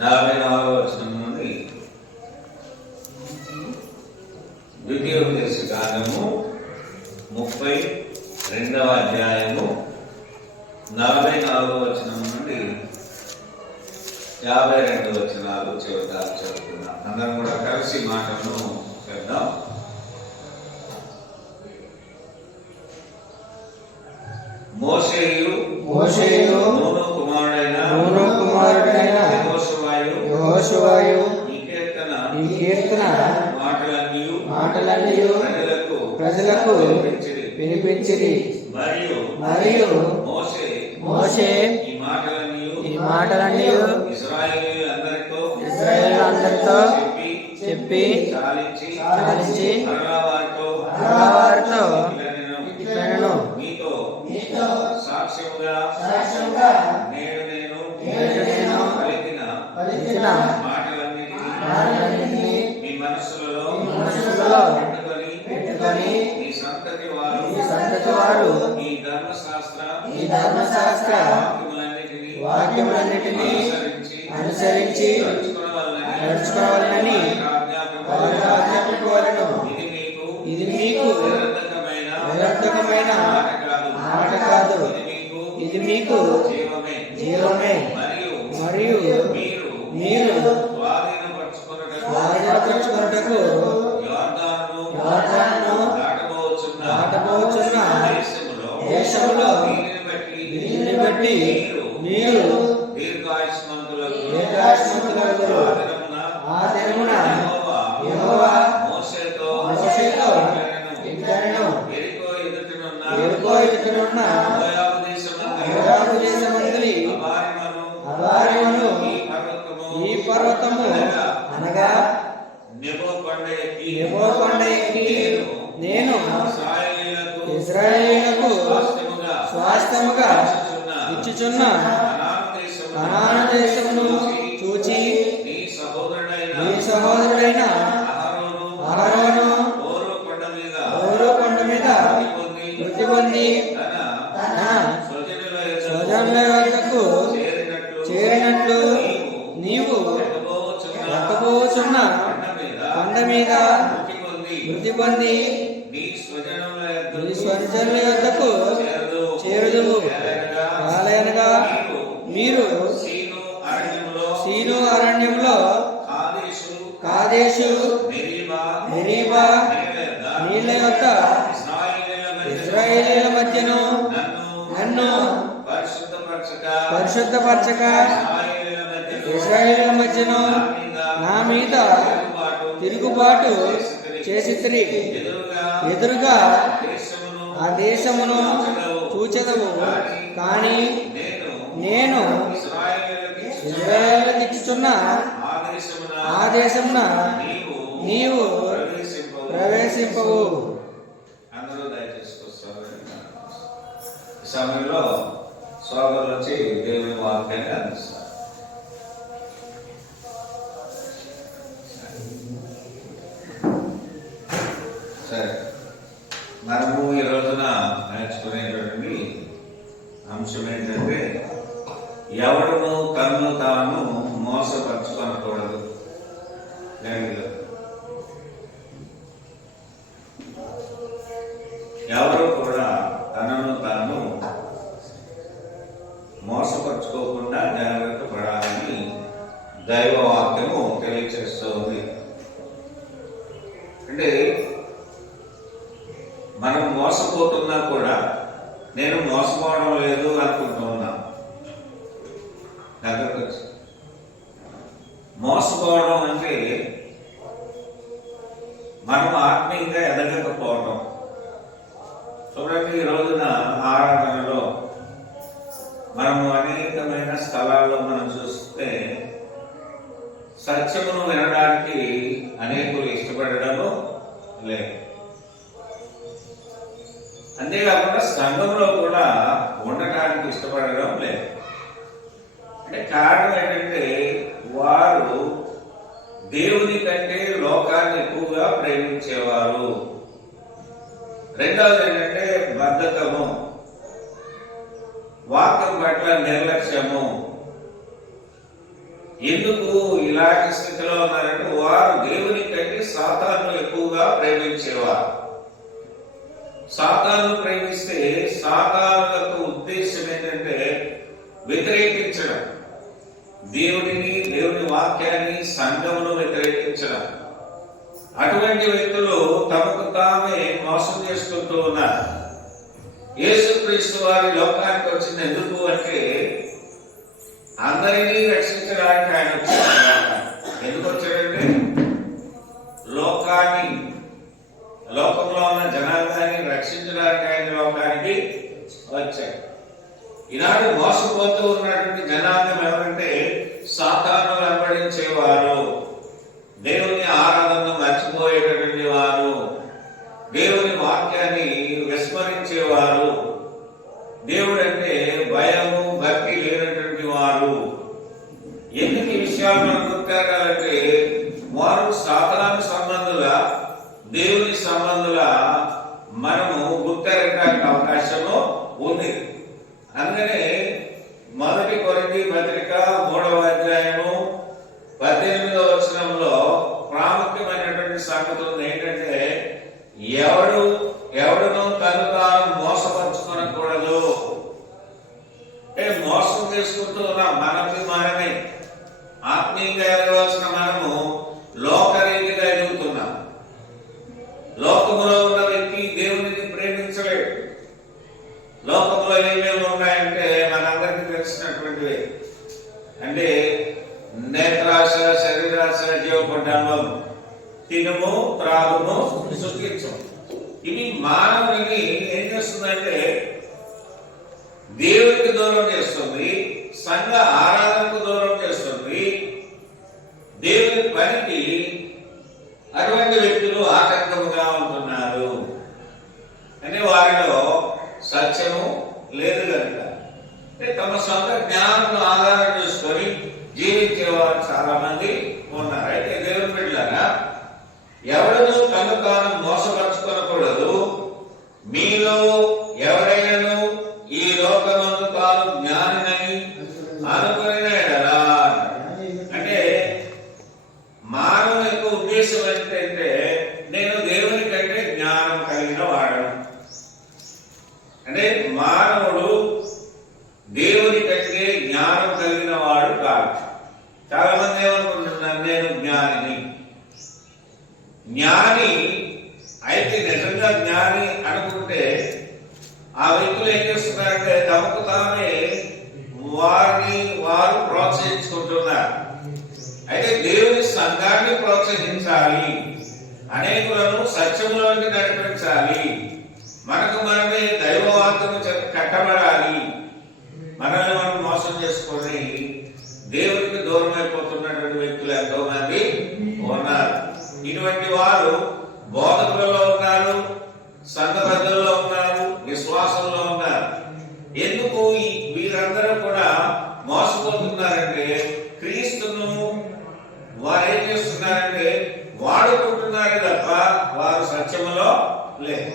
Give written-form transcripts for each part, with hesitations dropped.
44వ వచనం నుండి ద్వితీయోపదేశ కాండము 32వ అధ్యాయము 44వ వచనం నుండి 52 వచనాలు చివరిగా చదువుతున్నాం. అందరం కూడా కలిసి మాటలను చేద్దాం. మోషేయు నూను కుమారుడైన యెహోషువాయు ఈ కీర్తన మాటలన్నీయు ప్రజలకు వినిపించిరి. మరియు మోషే ఈ మాటలన్నీయు ఇశ్రాయేలీయులందరితో చెప్పి చాలించి వారితో ఇట్లనెను, సాక్ష్యముగా నేను పలికిన మాటలన్నిటినీ మీ మనస్సులలో పెట్టుకొని ఈ సంతతి వారు ఈ ధర్మశాస్త్ర వాక్యములన్నిటినీ అనుసరించి నడుచుకోవాలని ఆజ్ఞాపించుకోవాలను. ఇది మీకు నిరర్థకమైన మాట కాదు, ఇది మీకు జీవమే. మరియు మీరు స్వాధీనపరచుకొనుటకు యోర్దానును దాటబోచున్న దేశములో దీనిని బట్టి మీరు దీర్ఘాయుష్మంతులకు ఆ దినమున యెహోవా మోషేతో ఇట్లనెను, యెరికో ఎదుటనున్న మోయాబు దేశమందలి అబారీమును ఈ పర్వతము అనగా నెబో కొండ ఎక్కి నేను ఇశ్రాయేలీయులకు స్వాస్థ్యముగా ఇచ్చుచున్న కనాను దేశమును చూచి నీ సహోదరుడైన అహరోను హోరు కొండ మీద మృతి పొంది తన స్వజనుల యొద్దకు చేరినట్లు నీవు ఎక్కబోచున్న కొండ మీద మృతి పొంది నీ స్వజనుల యొద్దకు చేరుదువు. ఆలయనగా మీరు సీను అరణ్యంలో కాదేశు మెరీబా నీళ్ళ యొక్క ఇశ్రాయేలీయుల మధ్యను నన్ను పరిశుద్ధపరచక ఇశ్రాయేలీయుల మధ్యను నా మీద తిరుగుబాటు చేసితిరి. ఎదురుగా ఆ దేశమును చూచెదవు, కానీ నేను ఇశ్రాయేలులకు ఇచ్చుచున్న ఆ దేశమున నీవు ప్రవేశింపవు. అందరూ దయచేసి ఈ సమయంలో సోదరులు వచ్చి దేవుని వాక్యాన్ని అందిస్తారు. సరే, మనము ఈ రోజున నేర్చుకునేటువంటి అంశం ఏంటంటే ఎవడును తన్ను తాను మోసపరచుకోనకూడదు. ఎవరు కూడా తనను తాను మోసపరుచుకోకుండా జాగ్రత్త పడాలని దైవ వాక్యము తెలియచేస్తుంది. అంటే మనం మోసపోతున్నా కూడా నేను మోసపోవడం లేదు అనుకుంటూ ఉన్నా. మోసపోవడం అంటే మనం ఆత్మీయంగా ఎదగకపోవడం. చూడండి, ఈ రోజున ఆరాధనలో మనము అనేకమైన స్థలాల్లో మనం చూస్తే సత్యమును వినడానికి అనేకులు ఇష్టపడడము లేదు. అంతేకాకుండా సంఘంలో కూడా ఉండటానికి ఇష్టపడడం లేదు. అంటే కారణం ఏంటంటే వారు దేవుని కంటే లోకాన్ని ఎక్కువగా ప్రేమించేవారు. రెండవది ఏంటంటే బద్ధకము, వాక్యం పట్ల నిర్లక్ష్యము. ఎందుకు ఇలాంటి స్థితిలో ఉన్నారంటే వారు దేవుని కంటే సాతాను ఎక్కువగా ప్రేమించేవారు. సాతాను ప్రేమిస్తే సాతాను యొక్క ఉద్దేశం ఏంటంటే వ్యతిరేకించడం, దేవుడిని, దేవుని వాక్యాన్ని, సంఘమును వ్యతిరేకించడం. అటువంటి వ్యక్తులు తమకు తామే మోసం చేసుకుంటూ ఉన్నారు. యేసుక్రీస్తు వారి లోకానికి వచ్చింది ఎందుకు అంటే అందరినీ రక్షించడానికి ఆయన వచ్చాడు. ఎందుకు వచ్చాడంటే లోకంలో ఉన్న జనాంగాన్ని రక్షించడానికి ఆయన లోకానికి వచ్చాడు. ఈనాడు మోసపోతూ ఉన్నటువంటి జనాంగం ఎవరంటే సాతాను వెంబడించేవారు, దేవుని ఆరాధనను మర్చిపోయేటటువంటి వారు, దేవుని వాక్యాన్ని విస్మరించేవారు, దేవుడు అంటే భయము భక్తి లేనటువంటి వారు. ఎందుకు ఈ విషయాలు మనం గుర్తించాలంటే వారు సాతాను సంబంధుల, దేవుని సంబంధుల మనము గుర్తించడానికి అవకాశము ఉంది. అందుకనే 1 కొరింథీ పత్రిక 3వ అధ్యాయము 18వ వచనంలో ప్రాముఖ్యమైనటువంటి సంగతి ఉంది. ఏంటంటే ఎవడును తను తాను మోసపరుచుకోనకూడదు. అంటే మోసం చేసుకుంటూ ఉన్నాం. మనమే ఆత్మీయంగా ఎదగవలసిన మనము లోకరీతిగా ఎదుగుతున్నాం. లోకములో ఉన్న వ్యక్తి దేవునిని ప్రేమించలేడు. లోకంలో ఏమేమి ఉన్నాయంటే మనందరికీ తెలిసినటువంటివి. అంటే నేత్రాశ, శరీరాశ, జీవపడ్డాము, తినుము, త్రాగుము, సుఖించము. ఇవి మానవుని ఏం చేస్తుందంటే దేవునికి దూరం చేస్తుంది, సంఘ ఆరాధనకు దూరం చేస్తుంది, దేవుని పనికి అటువంటి వ్యక్తులు ఆటంకముగా ఉంటున్నారు. అంటే వారిలో సత్యము లేదు కనుక, అంటే తమ సొంత జ్ఞానం ఆధారం చేసుకొని జీవించేవారు చాలా మంది ఉన్నారు. అయితే దేవుని బిడ్డలారా, ఎవడను తను తాను మోసపరచుకోనకూడదు. మీలో ఎవరైనా ఈ లోకమందు తాను జ్ఞానినని అనుకుని ఎడలా. అంటే మానవ యొక్క ఉద్దేశం ఏంటంటే నేను దేవుని కంటే జ్ఞానం కలిగిన వాడను. అంటే మానవుడు దేవుని కంటే జ్ఞానం కలిగిన వాడు కాదు. చాలా మంది ఏమనుకుంటున్నారు, నేను జ్ఞానిని. జ్ఞాని అయితే నిజంగా జ్ఞాని అనుకుంటే ఆ వ్యక్తులు ఏం చేస్తున్నారంటే తమకు తామే వారు ప్రోత్సహించుకుంటున్నారు. అయితే దేవుని సంఘాన్ని ప్రోత్సహించాలి, అనేకులను సత్యములోకి నడిపించాలి, మనకు మనమే దైవవాక్యము కట్టబడాలి. మనల్ని మనం మోసం చేసుకొని దేవునికి దూరం అయిపోతున్నటువంటి వ్యక్తులు ఎంతో మంది ఉన్నారు. ఇటువంటి వారు బోధకులలో ఉన్నారు, సంఘ పెద్దల్లో ఉన్నారు, విశ్వాసంలో ఉన్నారు. ఎందుకు వీరందరూ కూడా మోసపోతున్నారంటే క్రీస్తును వారు ఏం చేస్తున్నారంటే వాడుకుంటున్నారు తప్ప వారు సత్యములో లేదు.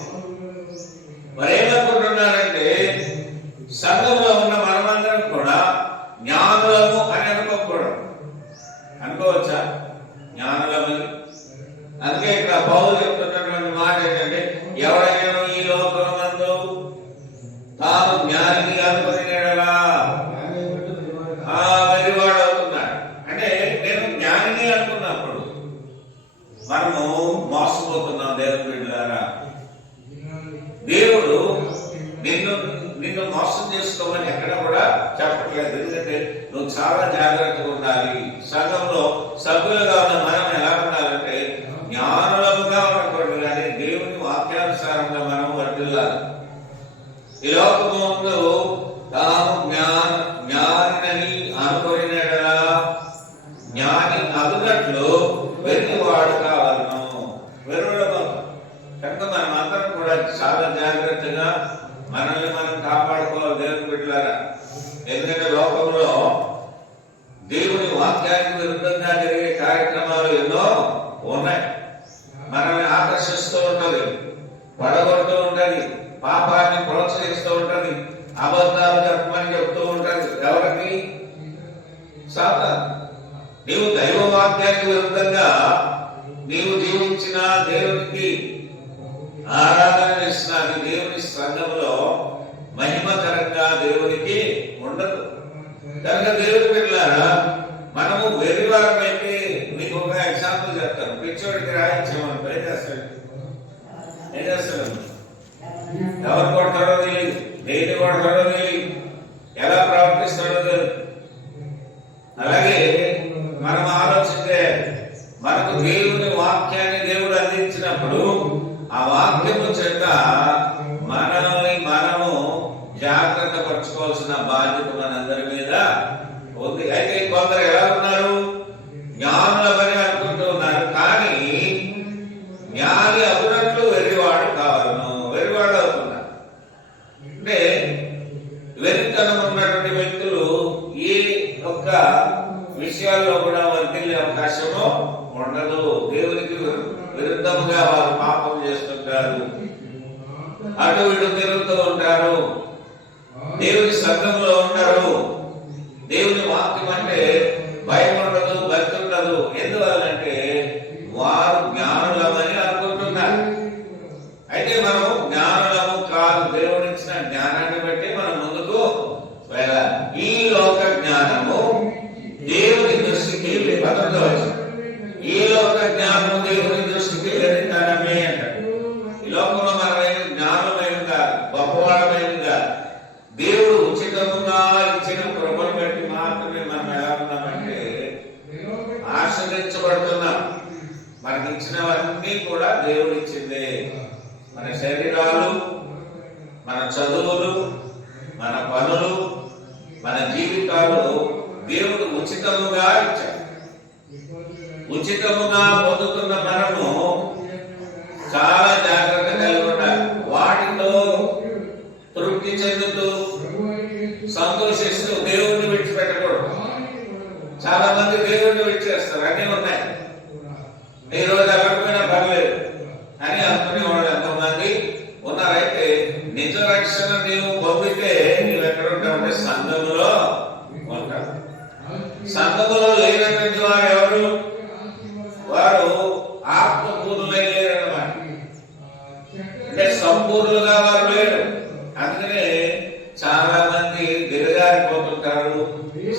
మరి ఏమనుకుంటున్నారంటే సంఘంలో ఉన్న మనమందరం కూడా జ్ఞానులము అని అనుకోకూడదు. అనుకోవచ్చా జ్ఞానులమని? అందుకే ఇక్కడ పౌలు చెప్తున్నటువంటి మాట ఏంటంటే ఎవరైనా ఈ లోకమందు తాను జ్ఞానిని అనుకుని వెరివాడు అవుతున్నాడు. అంటే నేను జ్ఞానిని అనుకున్నప్పుడు మనము మోసపోతున్నాం. దేవుని బిడ్డలారా, దేవుడు నిన్ను మోసం చేసుకోమని ఎక్కడ కూడా చెప్పట్లేదు. ఎందుకంటే నువ్వు చాలా జాగ్రత్తగా ఉండాలి. సంఘంలో సభ్యులుగా ఉన్న మనం ఎలా ఉండాలంటే జ్ఞానులముగా ఉండకూడదు, కానీ దేవుని వాక్యానుసారంగా మనం వర్తిల్లాలి. ఈ లోకముందు తాము జ్ఞానిని అనుకుని జ్ఞాని అదునట్లు వెర్రివాడు కావాలను. వెర్రుడు కనుక మనం అందరం కూడా చాలా జాగ్రత్తగా మనల్ని మనం కాపాడుకోవాలి దేవుని బిడ్డలారా. ఎందుకంటే లోకంలో దేవుని వాక్యానికి విరుద్ధంగా జరిగే కార్యక్రమాలు ఎన్నో ఉన్నాయి. మనల్ని ఆకర్షిస్తూ ఉంటది, పడగొడుతూ ఉంటది, పాపాన్ని ప్రోత్సహిస్తూ ఉంటది, అబద్ధాలు చెప్పమని చెప్తూ దేవుని సంఘంలో మహిమకరంగా దేవునికి ఉండదు. కనుక దేవుని పిల్లలారా, మనము వెర్రివారమైతే, మీకు ఒక ఎగ్జాంపుల్ చెప్తాను. పిచ్చోడికి రాయించామని ఏం చేస్తాడు? ఎవరు కొడతాడో తెలియదు, దేని కొడతాడో తెలియదు, ఎలా ప్రవర్తిస్తాడో తెలియదు. అలాగే మనం ఆలోచిస్తే, మనకు దేవుని వాక్యాన్ని దేవుడు అందించినప్పుడు ఆ వాక్యము చేత మనల్ని మనము జాగ్రత్త పరచుకోవాల్సిన బాధ్యత మనందరి మీద ఉంది. అయితే కొందరు ఎలా ఉన్నారు? జ్ఞానులమని అనుకుంటూ ఉన్నారు, కానీ జ్ఞాని అవునట్లు వెర్రివాడు కావాలను, వెర్రివాడు అవుతున్నారు. అంటే వెర్రితనం ఉన్నటువంటి వ్యక్తులు ఈ ఒక్క విషయాల్లో కూడా వర్తిల్లే అవకాశము ఉండదు. దేవునికి విరుద్ధంగా వారు పాపం చేస్తుంటారు, అటు ఇటు తిరుగుతూ ఉంటారు, దేవుని సంఘంలో ఉంటారు. దేవుని వాక్యం అంటే భయం ఉండదు, భక్తి ఉండదు. ఎందువల్లంటే వారు జ్ఞానులమని అనుకుంటున్నారు. అయితే మనం జ్ఞానులము కాదు, దేవుడు ఇచ్చిన జ్ఞానాన్ని బట్టి మనం ముందుకు వెళ్ళాలి. ఈ లోక జ్ఞానము దేవుని దృష్టికి బతకవచ్చు. ఈ లోక జ్ఞానము దేవుని దృష్టికి వెళ్తానమే అంటాడు. ఈ లోకంలో మనమైన జ్ఞానమైన కాదు, గొప్పవాడమైన కాదు. దేవుడు ఉచితముగా ఇచ్చిన కృపను బట్టి మాత్రమే మనం ఎలా ఉన్నామంటే ఆశ్రయించబడుతున్నాం. మనకి ఇచ్చినవన్నీ కూడా దేవుడు ఇచ్చిందే. మన శరీరాలు, మన చదువులు, మన పనులు, మన జీవితాలు దేవుడు ఉచితముగా ఇచ్చాడు. ఉచితముగా పొందుతున్న మనము చాలా జాగ్రత్త కలిగి ఉండాలి. వాటితో తృప్తి చెందుతూ సంతోషిస్తూ దేవుడిని విడిచిపెట్టకూడదు. చాలా మంది దేవుడిని విడిచేస్తారు, అన్నీ ఉన్నాయి, ఈ రోజు అవ్వకపోయినా పర్లేదు అని అనుకునే వాళ్ళు ఎంతమంది ఉన్నారైతే నిజ రక్షణ నీవు పొందితే నీవు ఎక్కడ ఉంటావంటే సంఘములో ఉంటావు. సంఘములో లేనటువంటి వారు ఎవరు? వారు ఆత్మపూర్ణులై లేరన్నమాట. అంటే సంపూర్ణులుగా వారు లేరు. అందుకనే చాలా మంది దిగజారిపోతుంటారు,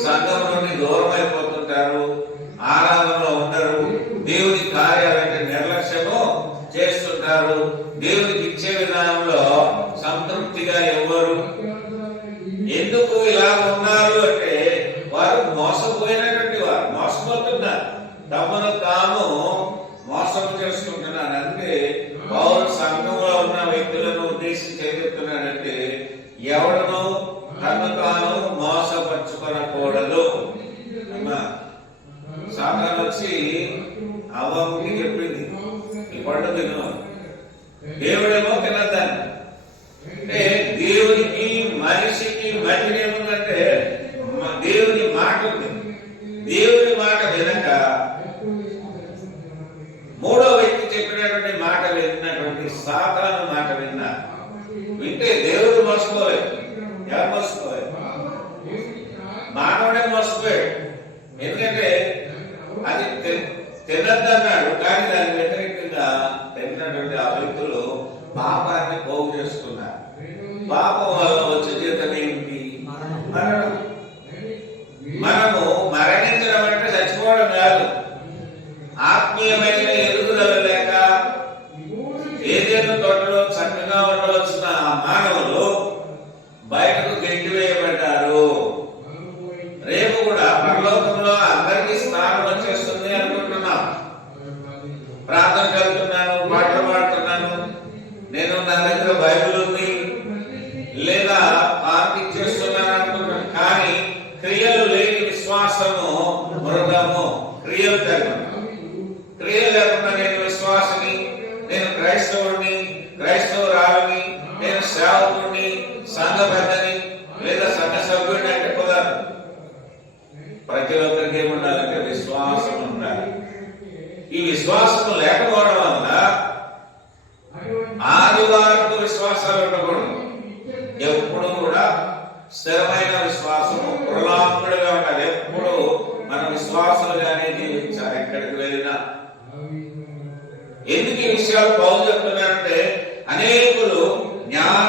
సంఘం నుండి దూరం అయిపోతుంటారు, ఆరాధనలో ఉండరు, దేవుని కార్యాలంటే నిర్లక్ష్యము చేస్తుంటారు, దేవునికి ఇచ్చే విధానంలో సంతృప్తిగా ఎవ్వరు. ఎందుకు ఇలా ఉన్నారు అంటే వారు మోసపోయినటువంటి వారు, మోసపోతున్నారు, తమను తాము మోసం చేసుకుంటున్నారు. అంటే పౌరు సంఘంలో ఉన్న వ్యక్తులను ఉద్దేశించి ఏం చెప్తున్నాడంటే, ఎవడను తను తాను మోసపరుచుకోనకూడదు. సాతాను వచ్చి అవ్వకి చెప్పింది, ఈ పండు తిను, దేవుడేమో తినద్దాన్ని. అంటే దేవునికి మనిషికి మధ్య ఏముందంటే దేవుని మాట ఉంది. దేవుని మాట వినక మూడో వ్యక్తి చెప్పినటువంటి మాట విన్నటువంటి సాతాను మాట వింటే దేవుడు మోసపోలేదు. ఎవరు మోసపోలేదు? మానవుడే మోసపోయాడు. ఎందుకంటే అది తినద్దన్నాడు, కానీ దాని వ్యతిరేకంగా తిన్నటువంటి ఆ వ్యక్తులు పాపాన్ని పోగు చేసుకున్నారు. పాపం వల్ల వచ్చే జీతం ఏమిటి? మరణం. మనము మరణించడం అంటే చచ్చిపోవడం కాదు. ఆత్మీయమైన ఎదుగుదల లేక ఏదైనా తోటలో చక్కగా ఉండవలసిన మానవులు బయటకు గెంటివేయబడ్డారు. రేపు కూడా పరలోకంలో అందరికీ స్థానం వచ్చేస్తుంది అనుకుంటున్నాం. ప్రార్థన కలుగుతున్నాను, పాటలు పాడుతున్నాను, నేను నా దగ్గర బైబిల్ ఉంది, లేదా పార్కింగ్ చేస్తున్నాను అనుకుంటున్నాను, కానీ క్రియలు లేని విశ్వాసము మృగము. క్రియలు లేకుండా నేను విశ్వాసిని, నేను క్రైస్తవుడిని, క్రైస్తవురాలని, నేను సేవకుడిని, సంఘ పెద్దని లేదా సంఘ సభ్యుడిని అంటే కుదరదు. ప్రతి ఒక్కరికి ఏముండాలంటే విశ్వాసం ఉండాలి. ఈ విశ్వాసం లేకపోవడం వల్ల ఆదివారపు విశ్వాసాలు ఉండకూడదు. ఎప్పుడు కూడా స్థిరమైన విశ్వాసము, ప్రలాంగుడుగా ఉండాలి. ఎప్పుడు మన విశ్వాసాలుగానే జీవించాలి ఎక్కడికి వెళ్ళినా. ఎందుకు ఈ విషయాలు పౌలు చెప్తున్నారంటే అనేకులు జ్ఞాన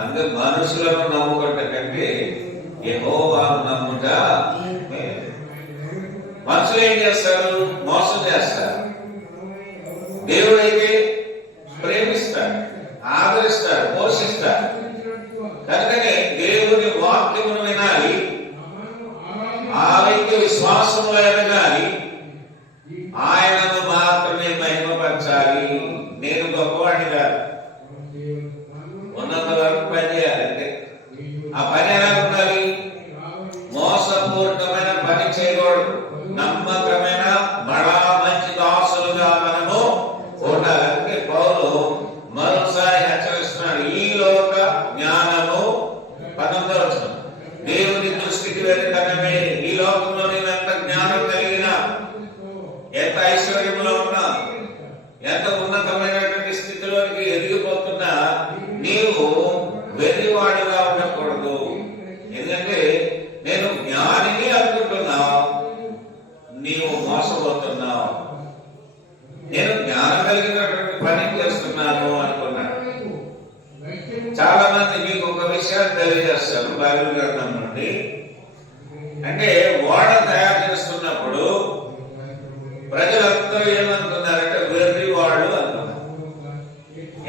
అందుకే మనుషులను నమ్ముకుంట కంటే యెహోవాను నమ్ముట మేలు. మనుషులు ఏం చేస్తారు? మోసం చేస్తారు. దేవుడైతే ప్రేమిస్తాడు, ఆదరిస్తాడు, పోషిస్తాడు. కనుకనే దేవుని వాక్యమును వినాలి, ఆ వ్యక్తి విశ్వాసంలో ఎదగాలి, ఆయనను మాత్రమే మహిమపరచాలి. నేను గొప్పవాడిని కాదు, ఉన్నంత వరకు పని చేయాలి అంటే. ఆ పని ఎలా ఉండాలి? మోసపూరితమైన పని చేయకూడదు. నమ్మకమైన బడా మంచి దాసులుగా మనము ఉండాలి. అందుకే పౌలు మరోసారి హెచ్చరిస్తున్నాడు, ఈ లోక జ్ఞానము 19వ వచనం, దేవుని దృష్టికి వెళ్తనమే. ఈ లోకంలో నేను ఎంత జ్ఞానం కలిగినా, ఎంత ఐశ్వర్యంలో ఉన్నా, ఎంత ఉన్నతమైనటువంటి స్థితిలోనికి ఎదిగిపోతున్నా, నీవు వెర్రివాడిగా ఉండకూడదు. ఎందుకంటే నేను జ్ఞానిని అనుకుంటున్నావు, నీవు మోసపోతున్నావు. నేను జ్ఞానం కలిగినటువంటి పని చేస్తున్నాను అనుకున్నాను. చాలా మంది మీకు ఒక విషయాన్ని తెలియజేస్తారు బైబిల్ గ్రంథం నుండి. అంటే ఓడ తయారు చేస్తున్నప్పుడు ప్రజలందరూ ఏమనుకున్నారంటే వెర్రి వాడు అనుకున్నారు.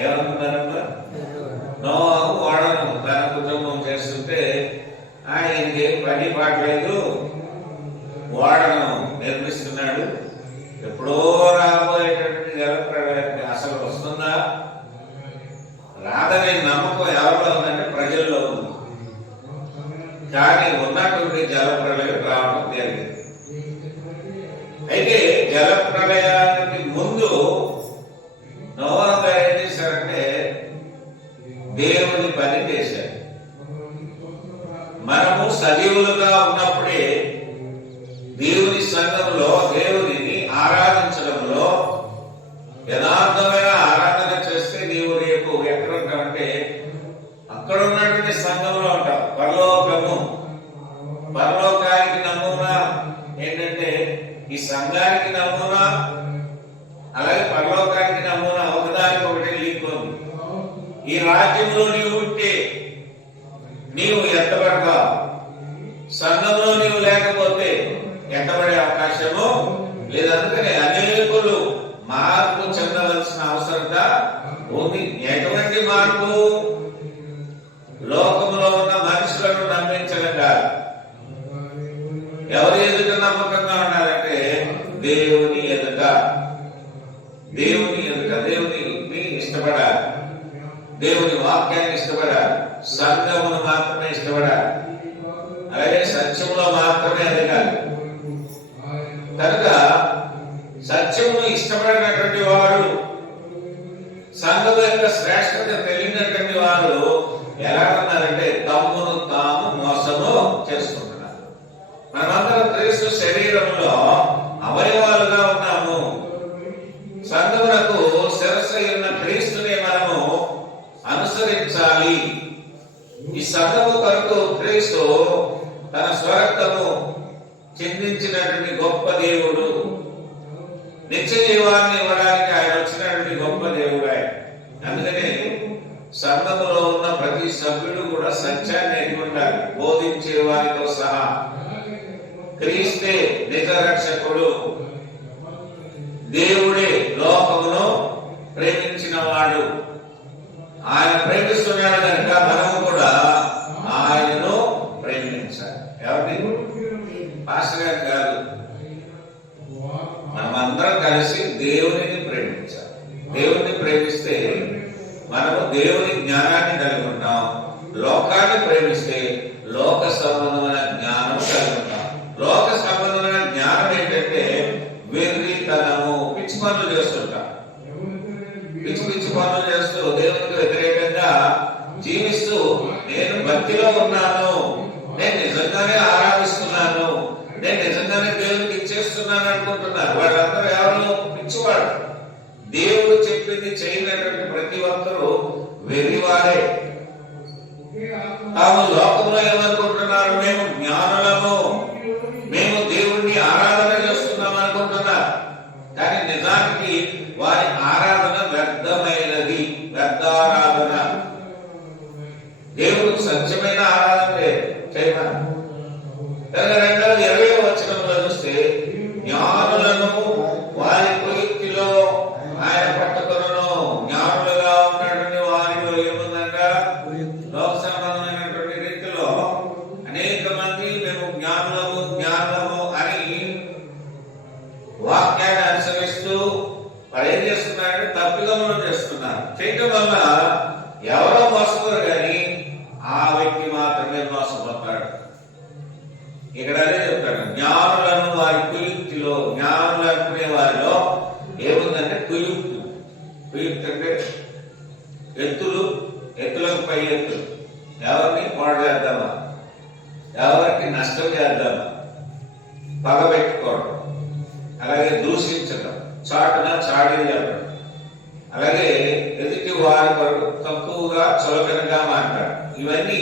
ఏమనుకున్నారమ్మా? నోవాహు ఓడను తన కుటుంబం చేస్తుంటే ఆయనకి పని పాటలేదు, ఓడను నిర్మిస్తున్నాడు. ఎప్పుడో రాబోయేటటువంటి జలప్రళయానికి అసలు వస్తుందా రాదనే నమ్మకం ఎవరిలో ఉందంటే ప్రజల్లో ఉంది. కానీ ఉన్నటువంటి జలప్రళయం రావడం జరిగింది. అయితే జలప్రళయానికి ముందు నోవాహు గారు ఏం చేశారంటే దేవుని పని చేశారు. మనము సజీవులుగా ఉన్నప్పుడే దేవుని సంఘంలో దేవునిని ఆరాధించడంలో యథార్థమైన ఆరాధన చేస్తే నీవు రేపు ఎక్కడ ఉంటావంటే అక్కడ ఉన్నటువంటి సంఘంలో ఉంటావు. పరలోకానికి నమూనా ఏంటంటే ఈ సంఘానికి నమూనా, అలాగే పరలోకానికి నమూనా ఒకదానికి ఒకటి లింక్ ఉంది. ఈ రాజ్యంలో నీవు ఉంటే నీవు ఎత్తబడతావు, సంఘంలో నీవు లేకపోతే ఎత్తబడే అవకాశము లేదు. అందుకని అనేకులు మార్పు చెందవలసిన అవసరత ఉంది. ఎటువంటి మార్పు? లోకంలో ఉన్న మనుషులను నమ్మించడం కాదు. ఎవరి ఎదుట నమ్మకంగా ఉండాలంటే దేవుని ఎదుట, దేవుని ఇష్టపడాలి, దేవుని వాక్యాన్ని ఇష్టపడాలి, సంఘమును మాత్రమే ఇష్టపడాలి, అలాగే సత్యంలో మాత్రమే ఎదగాలి. కనుక సత్యమును ఇష్టపడినటువంటి వాడు, సంఘం యొక్క శ్రేష్టత తెలియనటువంటి వారు ఎలా ఉన్నారంటే తమ్మును తాము మోసము చేసుకుంటున్నారు. మనమందరం క్రీస్తు శరీరంలో అవయవాలుగా ఉన్నాము. సంఘమునకు శిరస్సు ఉన్న క్రీస్తుని మనము అనుసరించాలి. ఈ సంఘము కొరకు క్రీస్తు తన స్వరక్తము చిందించినటువంటి గొప్ప దేవుడు. నిత్య జీవాన్ని ఇవ్వడానికి ఆయన వచ్చినటువంటి గొప్ప దేవుడు ఆయన. అందుకని సంఘములో ఉన్న ప్రతి సభ్యుడు కూడా సత్యాన్ని ఎరిగి ఉండాలి, బోధించే వారితో సహా. క్రీస్తే నిజ రక్షకుడు, దేవుడే లోకమును ప్రేమించిన వాడు. ఆయన ప్రేమిస్తున్నాడు కనుక మనము కూడా ఆయనను ప్రేమించాలి. ఎవరిని? పాస్టర్ గారు కాదు, మనమందరం కలిసి దేవునిని ప్రేమించాలి. దేవుని ప్రేమిస్తే మనము దేవుని జ్ఞానాన్ని కలిగి ఉంటాం. లోకాన్ని ప్రేమిస్తే లోక సంబంధమైన జ్ఞానం కలిగి ఉంటాం. లోక సంబంధమైన జ్ఞానం ఏంటంటే వెర్రితనము, పిచ్చి పనులు చేస్తుంటాం. పిచ్చి పనులు చేస్తూ దేవునికి వ్యతిరేకంగా జీవిస్తూ నేను భక్తిలో ఉన్నాను, నేను నిజంగానే ఆరాధిస్తున్నాను, నేను నిజంగానే దేవునికి ఇచ్చేస్తున్నాను అనుకుంటున్నారు. వాళ్ళందరూ ఎవరు? పిచ్చివాడు. దేవుడు చెప్పింది చేయనటువంటి ప్రతి ఒక్కరూ వెర్రివారే. తాము లోకంలో ఏమనుకుంటున్నారు? మేము జ్ఞానులము, మేము దేవుణ్ణి ఆరాధన చేస్తున్నాం అనుకుంటున్నారు. కానీ నిజానికి వారి ఆరాధన వ్యర్థమైనది, వ్యర్థారాధన. ఎత్తులకు పై ఎత్తులు. ఎవరిని పాడు చేద్దామా, ఎవరికి నష్టం చేద్దామా, పగబెట్టుకోవడం, అలాగే దూషించడం, చాటున చాడీలు చెప్పడం, అలాగే ఎదుటి వారి కొరకు తక్కువగా చులకనగా మాట్లాడడం. ఇవన్నీ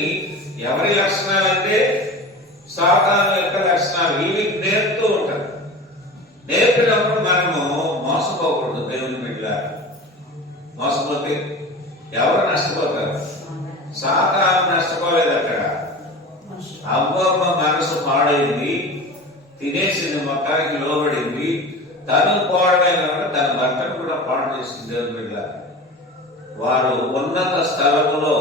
ఎవరి లక్షణాలంటే సాతాను యొక్క లక్షణాలు. ఇవి నేర్పుతూ ఉంటారు. నేర్పినప్పుడు మనము మోసపోకూడదు. దేవుని బిడ్డ మోసపోతే ఎవరు నష్టపోతారు? సాతాను నష్టపోలేదు. అక్కడ అవ్వమ్మ మనసు పాడైంది, తినేసింది, మొత్తానికి లోబడింది. తను పాడమే కాకుండా తన భర్తను కూడా పాడు చేసింది. దేవుని బిడ్డ వారు ఉన్నత స్థలంలో,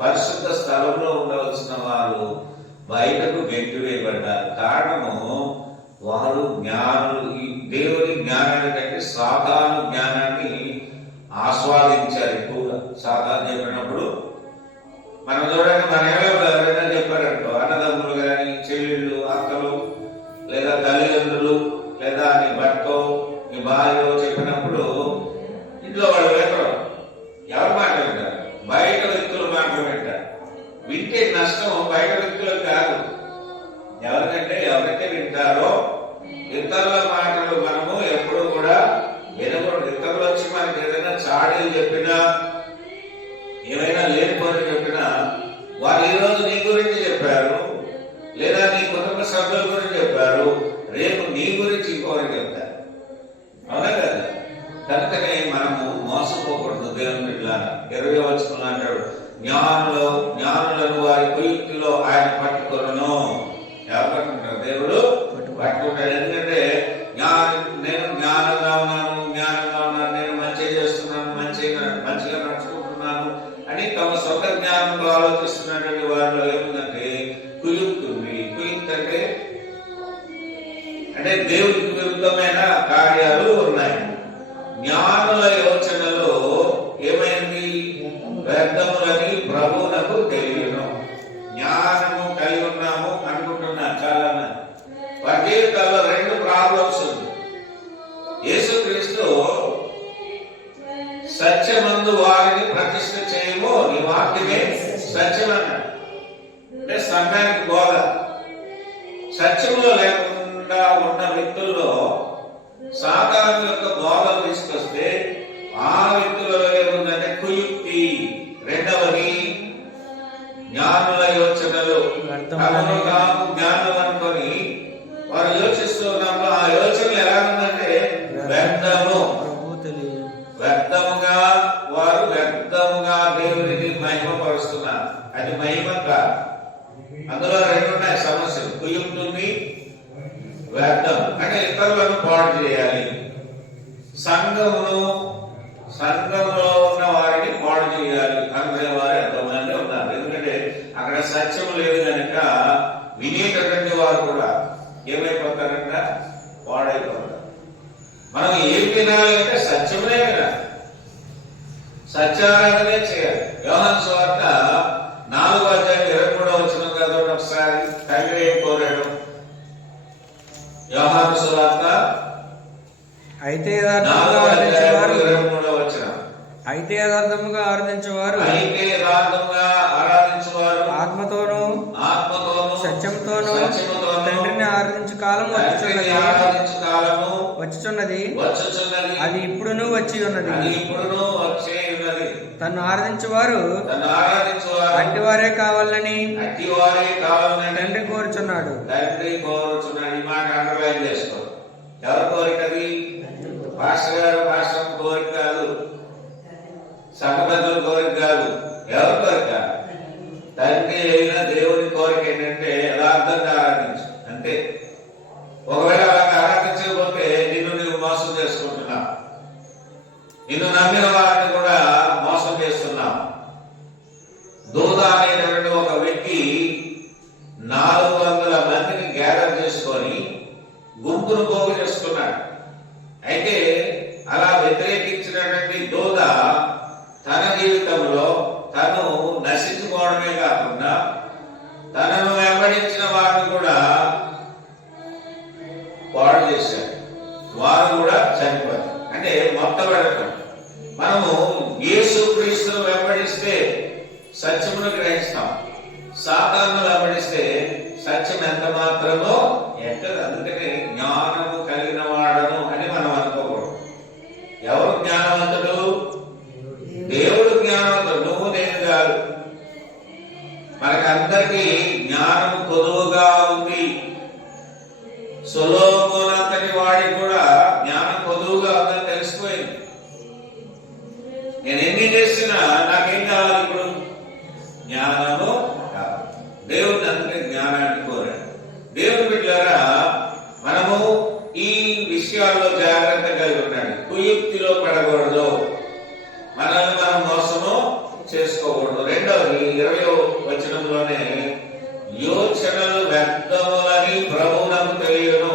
పరిశుద్ధ స్థలంలో ఉండవలసిన వారు బయటకు గెంటి వేయబడ్డారు. కారణము వారు జ్ఞానులు. ఈ దేవుని జ్ఞానాన్ని కంటే సాతాను జ్ఞానాన్ని ఆస్వాదించారు ఎక్కువగా. సాతాను చెప్పినప్పుడు మనం చూడండి, మన ఎవరైనా చెప్పారంటో, అన్నదమ్ములు కానీ, చెల్లెళ్ళు, అక్కలు, లేదా తల్లిదండ్రులు, లేదా నీ భర్తో నీ భార్య చెప్పినప్పుడు ఇంట్లో వాళ్ళు వినరు. ఎవరు మాట వింటారు? బయట వ్యక్తులు మాట వింటారు. వింటే నష్టం బయట వ్యక్తులకు కాదు. ఎవరికంటే ఎవరైతే వింటారో ఇతరుల మాటలు మనము ఎప్పుడూ కూడా వినకూడదు. ఇతరులు వచ్చి మనకి ఏదైనా చాడీలు చెప్పినా, ఏమైనా లేనిపోని చెప్పినా, వాళ్ళు ఈరోజు నీ గురించి చెప్పారు, లేదా నీ కుటుంబ సభ్యుల గురించి చెప్పారు, రేపు నీ గురించి ఇంకోరికి చెప్తారు. అవునా కదా? కనుకనే మనము మోసపోకూడదు. దేవుని బిడ్డలారా 20వ వచనంలో అంటాడు, జ్ఞానులను వారి కుయుక్తిలో ఆయన పట్టుకొనును. ఎవరు పట్టుకుంటారు? దేవుడు పట్టుకుంటాడు. ఎందుకంటే నేను జ్ఞానంగా ఉన్నాను, నేను మంచిగా చేస్తున్నాను, మంచిగా నడుచుకుంటున్నాను అని తమ సొంత జ్ఞానంలో ఆలోచిస్తున్నటువంటి వారిలో ఏముందంటే కుయుక్తి ఉంది. కుయుక్తి అంటే దేవుడికి విరుద్ధమైన కార్యాలు ఉన్నాయి. జ్ఞానుల యోచనలో ఏమైంది? వ్యర్థములని ప్రభువునకు తెలియను. జ్ఞానము కలిగి ఉన్నాము అనుకుంటున్నారు చాలా మంది. వారి జీవితాల్లో 2 ప్రాబ్లమ్స్ ఉంది. యేసుక్రీస్తు సత్యమందు వారిని ప్రతిష్ఠ చేయము, నీ వాక్యమే సత్యం అన్నాడు. అంటే సంఘానికి బోధ. సత్యంలో లేకుండా ఉన్న వ్యక్తుల్లో సాతాను యొక్క బోధలు తీసుకొస్తే ఆ వ్యక్తులలో ఏముందంటే కుయుక్తి. రెండవది జ్ఞానుల యోచనలు. జ్ఞానం అనుకొని వారు యోచిస్తూ ఉన్నప్పుడు ఆ యోచనలు ఎలా ఉందంటే వ్యర్థము. వ్యర్థముగా దేవుడిని మహిమపరుస్తున్నారు. అది మహిమ కాదు. అందులో 2 ఉన్నాయి సమస్యలు. కుయుక్తి, వ్యర్థం. అంటే ఇతరులను పాడు చేయాలి. సంఘంలో ఉన్న వారిని పాడు చేయాలి అనుకునే వారు ఎంతోమంది ఉన్నారు. ఎందుకంటే అక్కడ సత్యం లేదు కనుక వినేటటువంటి వారు కూడా ఏమైపోతారంట? పాడైపోతారు. మనం ఏం వినాలి అంటే సత్యమే వినాలి, సత్యారాధనే చేయాలి. యోహాను సువార్త 4వ అధ్యాయం 23వ వచనం కదా ఒకసారి. తండ్రి ఏం కోరాడు? యోహాను సువార్త అయితే యథార్థముగా ఆరాధించేవారు ఆత్మతోనూ సత్యంతోనూ తండ్రిని ఆరాధించు కాలం వచ్చుచున్నది. అది ఇప్పుడును వచ్చి ఉన్నది. తను ఆరాధించేవారు అట్టివారే కావాలని తండ్రి కోరుచున్నాడు. ఎవరి కోరికది? పాస్టర్ గారు పాస్టర్ కోరిక కాదు, సంఘబద్ధుల కోరిక కాదు. ఎవరి కోరిక? తండ్రి అయిన దేవుని కోరిక ఏంటంటే యథార్థంగా ఆరాధించు, అంతే. ఒకవేళ అలాగ ఆరాధించకపోతే నిన్ను నువ్వు మోసం చేసుకుంటున్నావు, నిన్ను నమ్మిన వారిని కూడా మోసం చేస్తున్నావు. దూత అనేటువంటి ఒక వ్యక్తి 400 మందిని గ్యాదర్ చేసుకొని గుంపును పోగు చేసుకున్నాడు. అయితే అలా వ్యతిరేకించినటువంటి దూత తన జీవితంలో తను నశించుకోవడమే కాకుండా తనను వెంబడించిన వారిని కూడా పాడు చేశారు. వారు కూడా చనిపోయారు. అంటే మొత్తం మనము యేసుక్రీస్తును వెంబడిస్తే సత్యమును గ్రహిస్తాం. సాతాను వెంబడిస్తే సత్యం ఎంత మాత్రమో ఎక్కదు. అందుకని జ్ఞానము కలిగిన వాడను అని మనం అనుకోకూడదు. ఎవరు జ్ఞానవంతుడు? దేవుడు జ్ఞానవంతుడు, నువ్వు నేను కాదు. మనకందరికీ జ్ఞానము కొదువుగా ఉంది. సొలొమోనంతటి వాడికి కూడా జ్ఞానం కొదువుగా ఉందని తెలిసిపోయింది. నేను ఎన్ని చేసినా నాకేం కావాలి? ఇప్పుడు జ్ఞానము కావాలి. దేవుడిని అందుకే జ్ఞానాన్ని కోరాడు. దేవుని బిడ్డలారా, మనము ఈ విషయాల్లో జాగ్రత్త కలిగి ఉన్నాడు. కుయుక్తిలో పడకూడదు, మనల్ని మనం మోసము చేసుకోకూడదు. రెండవది 20వ వచనంలోనే యోచనలు వ్యర్థములని ప్రభువునకు తెలియను.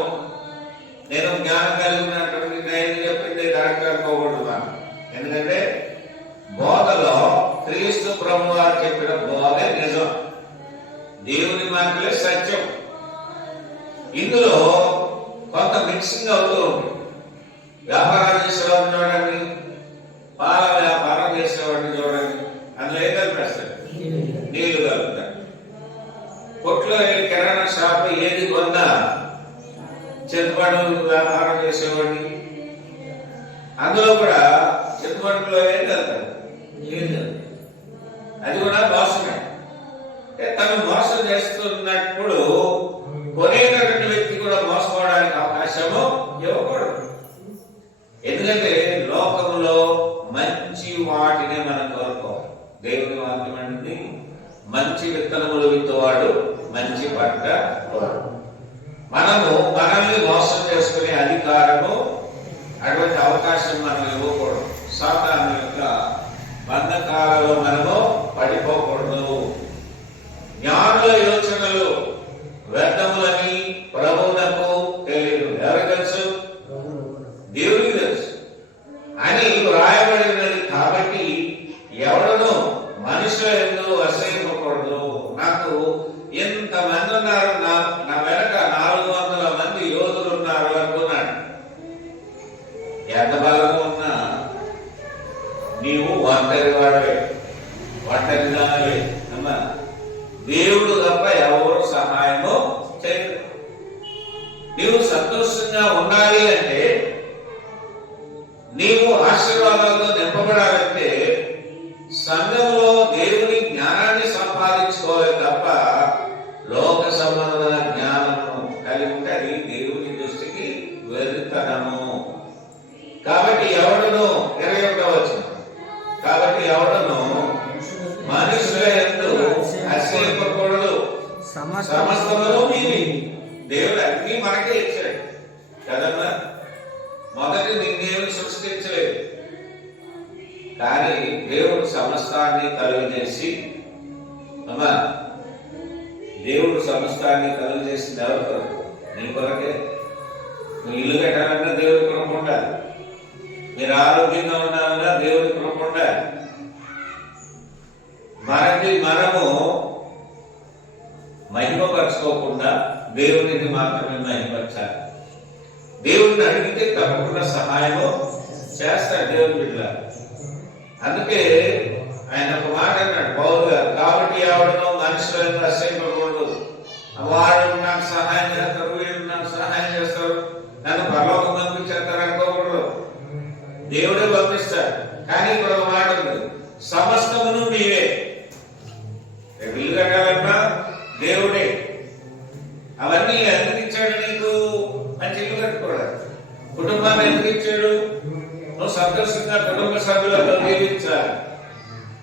నేను జ్ఞానం కలిగి ఉన్నటువంటి నేను చెప్పింది కరెక్ట్ అనుకోకూడదు మనం. ఎందుకంటే బోధలో క్రీస్తు ప్రభు వారు చెప్పిన బోధే నిజం, దేవుని మాటలే సత్యం. ఇందులో కొంత మిక్సింగ్ అవుతూ ఉంది. వ్యాపారం చేసేవాడిని చూడండి, పాల వ్యాపారం చేసేవాడిని చూడండి, అందులో ఏం కలిపేస్తాడు? నీళ్లు కలుపుతాడు. కొట్లో కిరాణా షాప్ ఏది కొన్నా చెత్తపండు వ్యాపారం చేసేవాడిని అందులో కూడా చెత్తపండులో ఏం కలుపుతాడు? అది కూడా మోసమే. తను మోసం చేస్తున్నప్పుడు కొనేటటువంటి వ్యక్తి కూడా మోసపోవడానికి అవకాశము ఇవ్వకూడదు. ఎందుకంటే లోకంలో మంచి వాటిని మనం కోరుకోవాలి. దేవుని వాక్యం అంటుంది, మంచి విత్తనములు విత్తువాడు మంచి పంట. మనము మనల్ని మోసం చేసుకునే అధికారము, అటువంటి అవకాశం మనం ఇవ్వకూడదు. సాతాను యొక్క బంధకాలలో మనము పడిపోకూడదు. జ్ఞానుల యోచనలు వ్యర్థములని ప్రభువునకు తెలియదు. ఎవరికి తెలుసు? దేవునికి తెలుసు అని వ్రాయబడినది. కాబట్టి ఎవడను మనుషుల యందు అసహ్యపడకూడదు. నాకు ఎంతమంది ఉన్నారు, నా వెనక 400 మంది యోధులు ఉన్నారు అనుకున్నాడు. ఎంత బలంగా ఉన్నా నీవు ఒంటరి వాడవే, ఒంటరిదానవే. అమ్మా, దేవుడు తప్ప ఎవరు సహాయము చేయరు. నీవు సంతోషంగా ఉండాలి అంటే, నీవు ఆశీర్వాదాలతో నింపబడాలంటే సంఘంలో దేవుని జ్ఞానాన్ని సంపాదించుకోవాలి తప్ప లోక సంబంధమైన జ్ఞానము కలిగి ఉంటే అది దేవుని దృష్టికి వెళ్తనము. కాబట్టి ఎవడును 21వ వచనం, కాబట్టి ఎవడును మనుషుల యందు అసహ్యపడకూడదు, సమస్తమును నీవి. దేవుడు అన్ని మనకే ఇచ్చాడు కదమ్మా. మొదటి నిన్నేమి సృష్టించలేదు, కానీ దేవుడు సమస్తాన్ని కలుగజేసి, అమ్మా దేవుడు సమస్తాన్ని కలుగజేసింది ఎవరి కొరకు? నీ కొరకే. నువ్వు ఇల్లు కట్టాలన్నా దేవుడి కృప ఉండాలి, మీరు ఆరోగ్యంగా ఉండాలన్నా దేవుడి కృప ఉండాలి. మనము మహిమపరచుకోకుండా దేవుడిని మాత్రమే మహిమపరచాలి. దేవుడిని అడిగితే తప్పకుండా సహాయము చేస్తాడు దేవుని బిడ్డల. అందుకే ఆయన ఒక మాట అన్నాడు పౌలు గారు, కాబట్టి ఎవడనో మనుషులను అసహ్యపడకూడదు. వాడు నాకు సహాయం చేస్తారు, వీళ్ళు నాకు సహాయం చేస్తారు, నన్ను పరలోకం పంపించేస్తారు అనుకోకూడదు. దేవుడే పంపిస్తాడు. కానీ ఇప్పుడు ఒక మాట ఉంది, సమస్తమును నీవే. ఇల్లు కట్టాలన్నా దేవుడే. అవన్నీ ఎందుకు ఇచ్చాడు నీకు? మంచి ఇల్లు కట్టుకోవడానికి. కుటుంబాన్ని ఎందుకు ఇచ్చాడు? నువ్వు సంతోషంగా కుటుంబ సభ్యులతో జీవించాలి.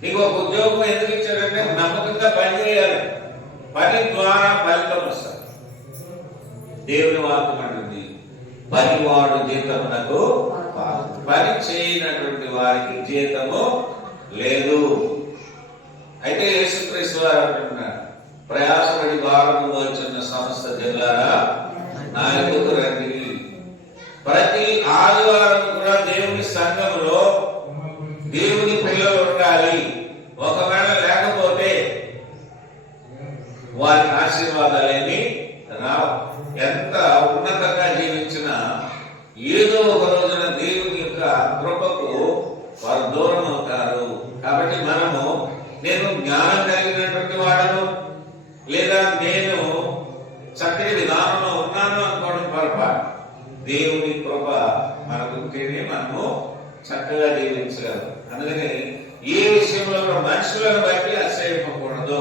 నీకు ఒక ఉద్యోగం ఎందుకు ఇచ్చాడంటే నమ్మకంగా పని చేయాలి, పని ద్వారా ఫలితం వస్తుంది. దేవుని వాక్యం అంటుంది, పనివాడు జీతమునకు, పని చేయనటువంటి వారికి జీతము లేదు. అయితే యేసుక్రీస్తు వారు అంటున్నారు, ప్రయాసపడి భారము మోచున్న సమస్త జనులారా నా యొద్దకు రండి. ప్రతి ఆదివారం కూడా దేవుని సంఘంలో దేవుని పిల్లలు ఉండాలి. ఒకవేళ లేకపోతే వారి ఆశీర్వాదాలేమి రావు. ఎంత ఉన్నతంగా జీవించినా ఏదో ఒక రోజున దేవుని యొక్క కృపకు వారు దూరం అవుతారు. కాబట్టి మనము నేను జ్ఞానం కలిగినటువంటి వాడను, లేదా నేను చక్కటి విధానంలో ఉన్నాను అనుకోవడం పొరపాటు. దేవుని కృప మనకు ఉంటేనే మనము చక్కగా జీవించగలం. అందుకని ఏ విషయంలో కూడా మనుషులను బట్టి అసహ్యపకూడదు.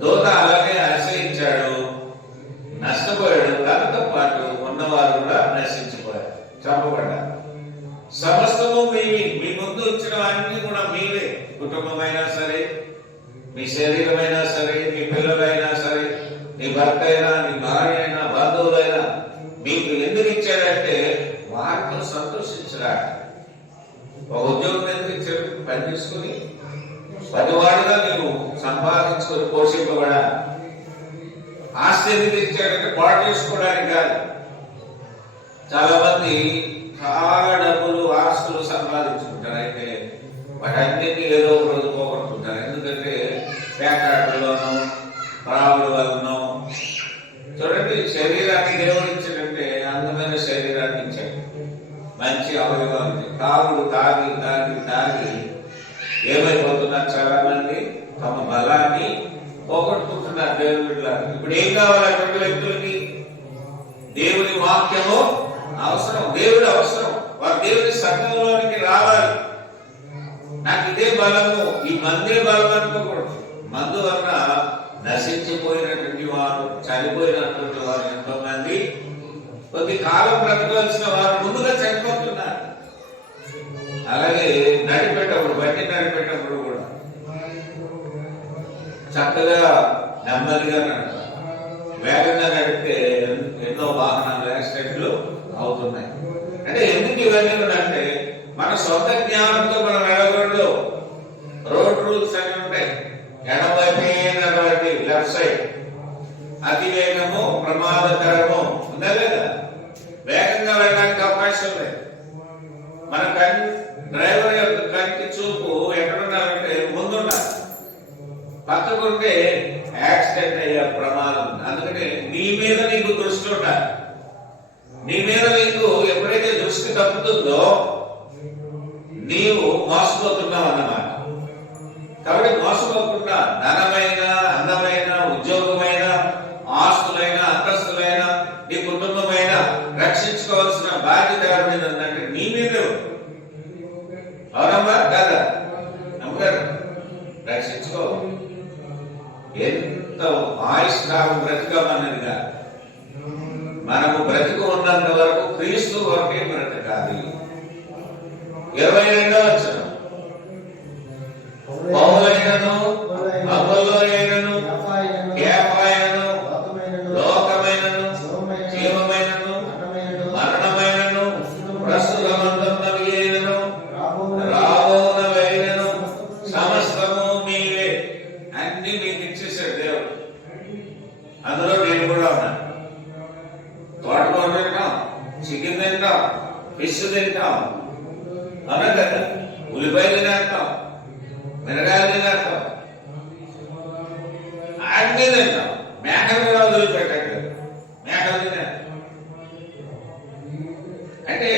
దూత అలాగే అసహించాడు, నష్టపోయాడు. తనతో పాటు ఉన్నవారు కూడా నశించిపోయారు, చంపబడ్డారు. సమస్తము మీవి, మీ ముందు వచ్చినవన్నీ కూడా మీవే. కుటుంబమైనా సరే, మీ శరీరమైనా సరే, మీ పిల్లలైనా సరే, నీ భర్త అయినా, నీ భార్య అయినా, బంధువులైనా మీకు ఎందుకు ఇచ్చాడంటే వారితో సంతోషించరా. ఒక ఉద్యోగం ఎందుకు ఇచ్చాడు? పని తీసుకుని పదివాడుగా నీవు సంపాదించుకొని పోషింపబడా. ఆస్తి ఎందుకు ఇచ్చాడంటే పాటు చేసుకోవడానికి కాదు. చాలా మంది చాలా డబ్బులు ఆస్తులు సంపాదించుకుంటారు, అయితే వాటన్నిటినీ ఏదో ఒక రోజు పోగొట్టుకుంటారు. ఎందుకంటే ప్యాకాటల్లోనూ రావుల వలనో. చూడండి, శరీరాన్ని దేవుడు ఇచ్చాడంటే అందమైన శరీరాన్ని ఇచ్చాడు, మంచి అవయవాలు. తాగుడు తాగి తాగి తాగి ఏమైపోతున్నారు? చాలా మంది తమ బలాన్ని పోగొట్టుకుంటున్నారు. దేవుడి ఇప్పుడు ఏం కావాలి అటువంటి వ్యక్తులకి? దేవుని వాక్యము అవసరం, దేవుడు అవసరం. వారు దేవుని సంఘంలోనికి రావాలి. నాకు ఇదే బలము, ఈ మందే బలం అనుకోకూడదు. మందు వలన నశించిపోయినటువంటి వారు, చనిపోయినటువంటి వారు ఎంతో మంది కొద్ది కాలం బ్రతకవలసిన వారు ముందుగా చనిపోతున్నారు. అలాగే నడిపేటప్పుడు, బండి నడిపేటప్పుడు కూడా చక్కగా నెమ్మదిగా నడపాలి. వేగంగా నడిపితే ఎన్నో వాహనాలు యాక్సిడెంట్లు అవుతున్నాయి. అంటే ఎందుకు ఇవన్నీ అంటే మన సొంత జ్ఞానంతో మనం నడవకూడదు. రోడ్ రూల్స్ అని ఉంటాయి. ఎడమవైపే నడవండి, లెఫ్ట్ సైడ్. అతి వేగము ప్రమాదకరము ఉందా లేదా? వేగంగా వెళ్ళడానికి అవకాశం లేదు. మన డ్రైవర్ యొక్క కంటి చూపు ఎక్కడున్నారంటే ముందున్నారు, పక్కకుంటే యాక్సిడెంట్ అయ్యే ప్రమాదం. అందుకని నీ మీద నీకు దృష్టి ఉండాలి. నీ మీద నీకు ఎప్పుడైతే దృష్టి తప్పుతుందో నీవు మోసపోతున్నావు అన్నమాట. కాబట్టి మోసపోకుండా ధనమైన, అందమైన, ఉద్యోగమైన, ఆస్తులైన, అంతస్తులైన, నీ కుటుంబమైన రక్షించుకోవాల్సిన బాధ్యత ఎవరి మీద ఉందంటే నీ మీదే. అవునమ్మా కాదా? నమ్మగారు, రక్షించుకో. ఎంత ఆయుష్కాలం బ్రతికమన్నదిగా మనము బ్రతికి ఉన్నంత వరకు క్రీస్తు వరకే బ్రతకాలి. 22వ వచనం, పౌలైనను అపోల్లో అయినను కేఫాయనను లోకమైనను జీవమైనను మరణమైనను ప్రస్తుతమందున్నవి అయినను రాబోనవి అయినను సమస్తము మీవే. అన్ని మీకు ఇచ్చేసాడు దేవుడు. అందులో నేను కూడా ఉన్నాను. తోటకూర తింటాం, చికెన్ తింటాం, ఫిష్ తింటాం, అవునా కదా? ఉల్లిపాయలు తినేస్తాం, మిరగాయలు తినేస్తాం, అన్నీ తింటాం. మేకలు కూడా వదిలిపెట్టట్లేదు, మేకలు తినేస్తాం. అంటే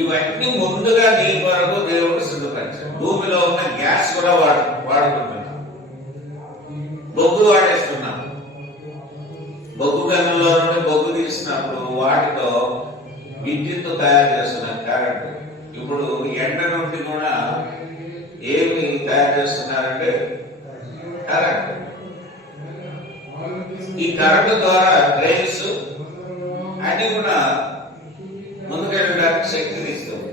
ఇవన్నీ ముందుగా నీ కొరకు దేవుడు సిద్ధపరిచాడు. భూమిలో ఉన్న గ్యాస్ కూడా వాడుకుంటున్నాం, బొగ్గు వాడేస్తున్నాం. బొగ్గు గన్నులో నుండి బొగ్గు తీసినప్పుడు వాటితో విద్యుత్ తయారు చేస్తున్నాం, కరెంట్. ఇప్పుడు ఎండ నుండి కూడా ఏమి తయారు చేస్తున్నారంటే కరెంట్. ఈ కరెంటు ద్వారా ట్రైన్స్ అన్ని కూడా ముందుకెళ్ళడానికి శక్తిని ఇస్తుంది.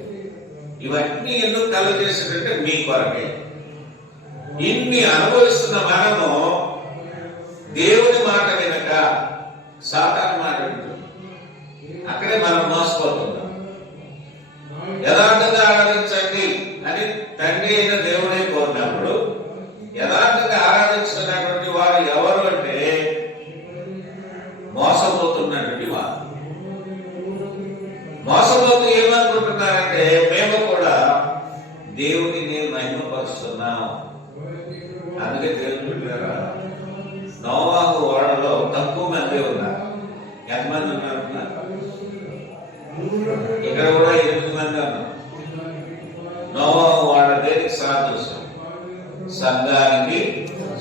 ఇవన్నీ ఎందుకు కలుగ చేసేటంటే మీ కొరకే. ఇన్ని అనుభవిస్తున్న మనము దేవుని మాట వినక సాతాను మాట వింటుంది. అక్కడే మనం మోసపోతున్నాం. యథార్థంగా ఆరాధించండి అని తండ్రి అయిన దేవుడే కోరినప్పుడు యథార్థంగా ఆరాధించినటువంటి వారు ఎవరు అంటే మోసపోతున్నటువంటి వారు. మోసపోతూ ఏమనుకుంటున్నారంటే మేము కూడా దేవుని మహిమపరుస్తున్నాం. అందుకే దేవుని బిడ్డలారా, నోవాహు ఓడలో తక్కువ మంది ఉన్నారు. ఎంతమంది ఉన్నారు? ఇక్కడ కూడా 8 మంది ఉన్నారు. నోవాహు ఓడ దేనికి సాదృశ్యం? సంఘానికి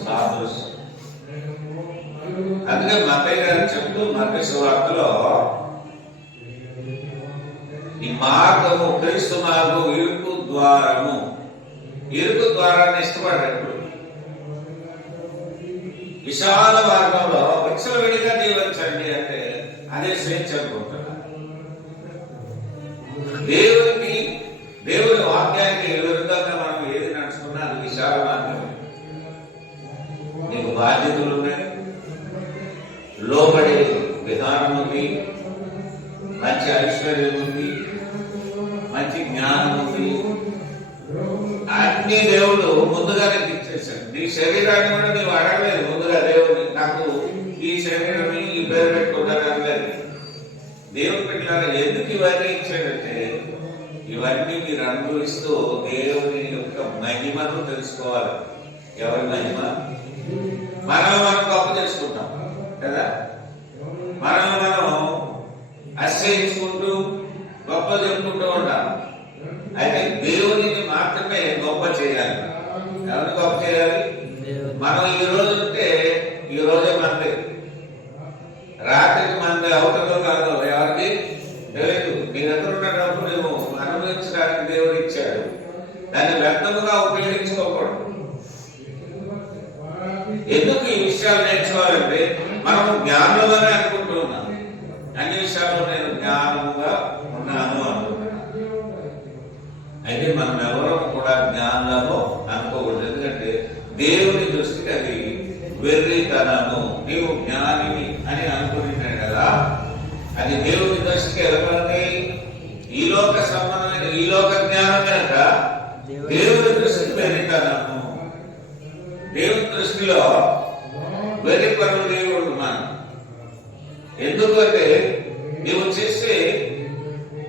సాదృశ్యం. అందుకే మత్తయ్య గారు చెప్తూ మత్తయి సువార్తలో ఈ మార్గము క్రీస్తు మార్గం ఇరుకు ద్వారము, ఇరుకు ద్వారాన్ని ఇష్టపడ్డాడు. విశాల మార్గంలో విచ్చలవిడిగా జీవించండి అంటే అదే స్వేచ్ఛ అనుకుంటున్నా. దేవుని వాక్యానికి విరుద్ధంగా మనం ఏది నడుచుకున్నా అది విశాల మార్గం. నీకు బాధ్యతలు ఉన్నాయి, లోబడే విధానం ఉంది, మంచి ఐశ్వర్యం ఉంది, మంచి జ్ఞానం ఉంది. అన్ని దేవుడు ముందుగానే ఇచ్చేసాడు. నీ శరీరాన్ని కూడా నీవు అడగలేదు ముందుగా. దేవుడు నాకు ఈ శరీరం ఈ పేరు పెట్టుకుంటాను అనలేదు. దేవుడు పెట్టాల ఎందుకు ఇవన్నీ ఇచ్చాడంటే ఇవన్నీ మీరు అనుభవిస్తూ దేవుని యొక్క మహిమను తెలుసుకోవాలి. ఎవరి మహిమ? మనం గొప్ప తెలుసుకుంటాం కదా. మనం అశ్రయించుకుంటూ గొప్ప చెప్పుకుంటూ ఉంటాం. అయితే దేవుడిని మాత్రమే గొప్ప చేయాలి. ఎవరిని గొప్ప చేయాలి? మనం ఈ రోజు ఉంటే ఈ రోజే మనది, రాత్రికి మనది అవుతుందో కాదో ఎవరికి తెలియదు. నీ దగ్గర ఉన్న డబ్బు నువ్వు అనుభవించడానికి దేవుడు ఇచ్చాడు. దాన్ని వ్యర్థముగా ఉపయోగించుకోకూడదు. ఎందుకు ఈ విషయాలు నేర్చుకోవాలంటే మనము జ్ఞానంలోనే అనుకుంటూ ఉన్నాం. అన్ని విషయాల్లో నేను జ్ఞానముగా ఉన్నాను అనుకుంటున్నాను. అయితే మనం ఎవరూ కూడా జ్ఞానంలో అనుకోకూడదు. ఎందుకంటే దేవుని దృష్టికి అది వెర్రితనము. నీవు జ్ఞానిని అని అనుకుంటున్నాడు కదా, అది దేవుని దృష్టికి ఎవరండి? ఈ లోక సంబంధమైన ఈ లోక జ్ఞానం కనుక దేవుని దృష్టికి వెర్రితనము. దేవుని దృష్టిలో వెర్రిపరుడు దేవుడు మనం. ఎందుకంటే నీవు చేసే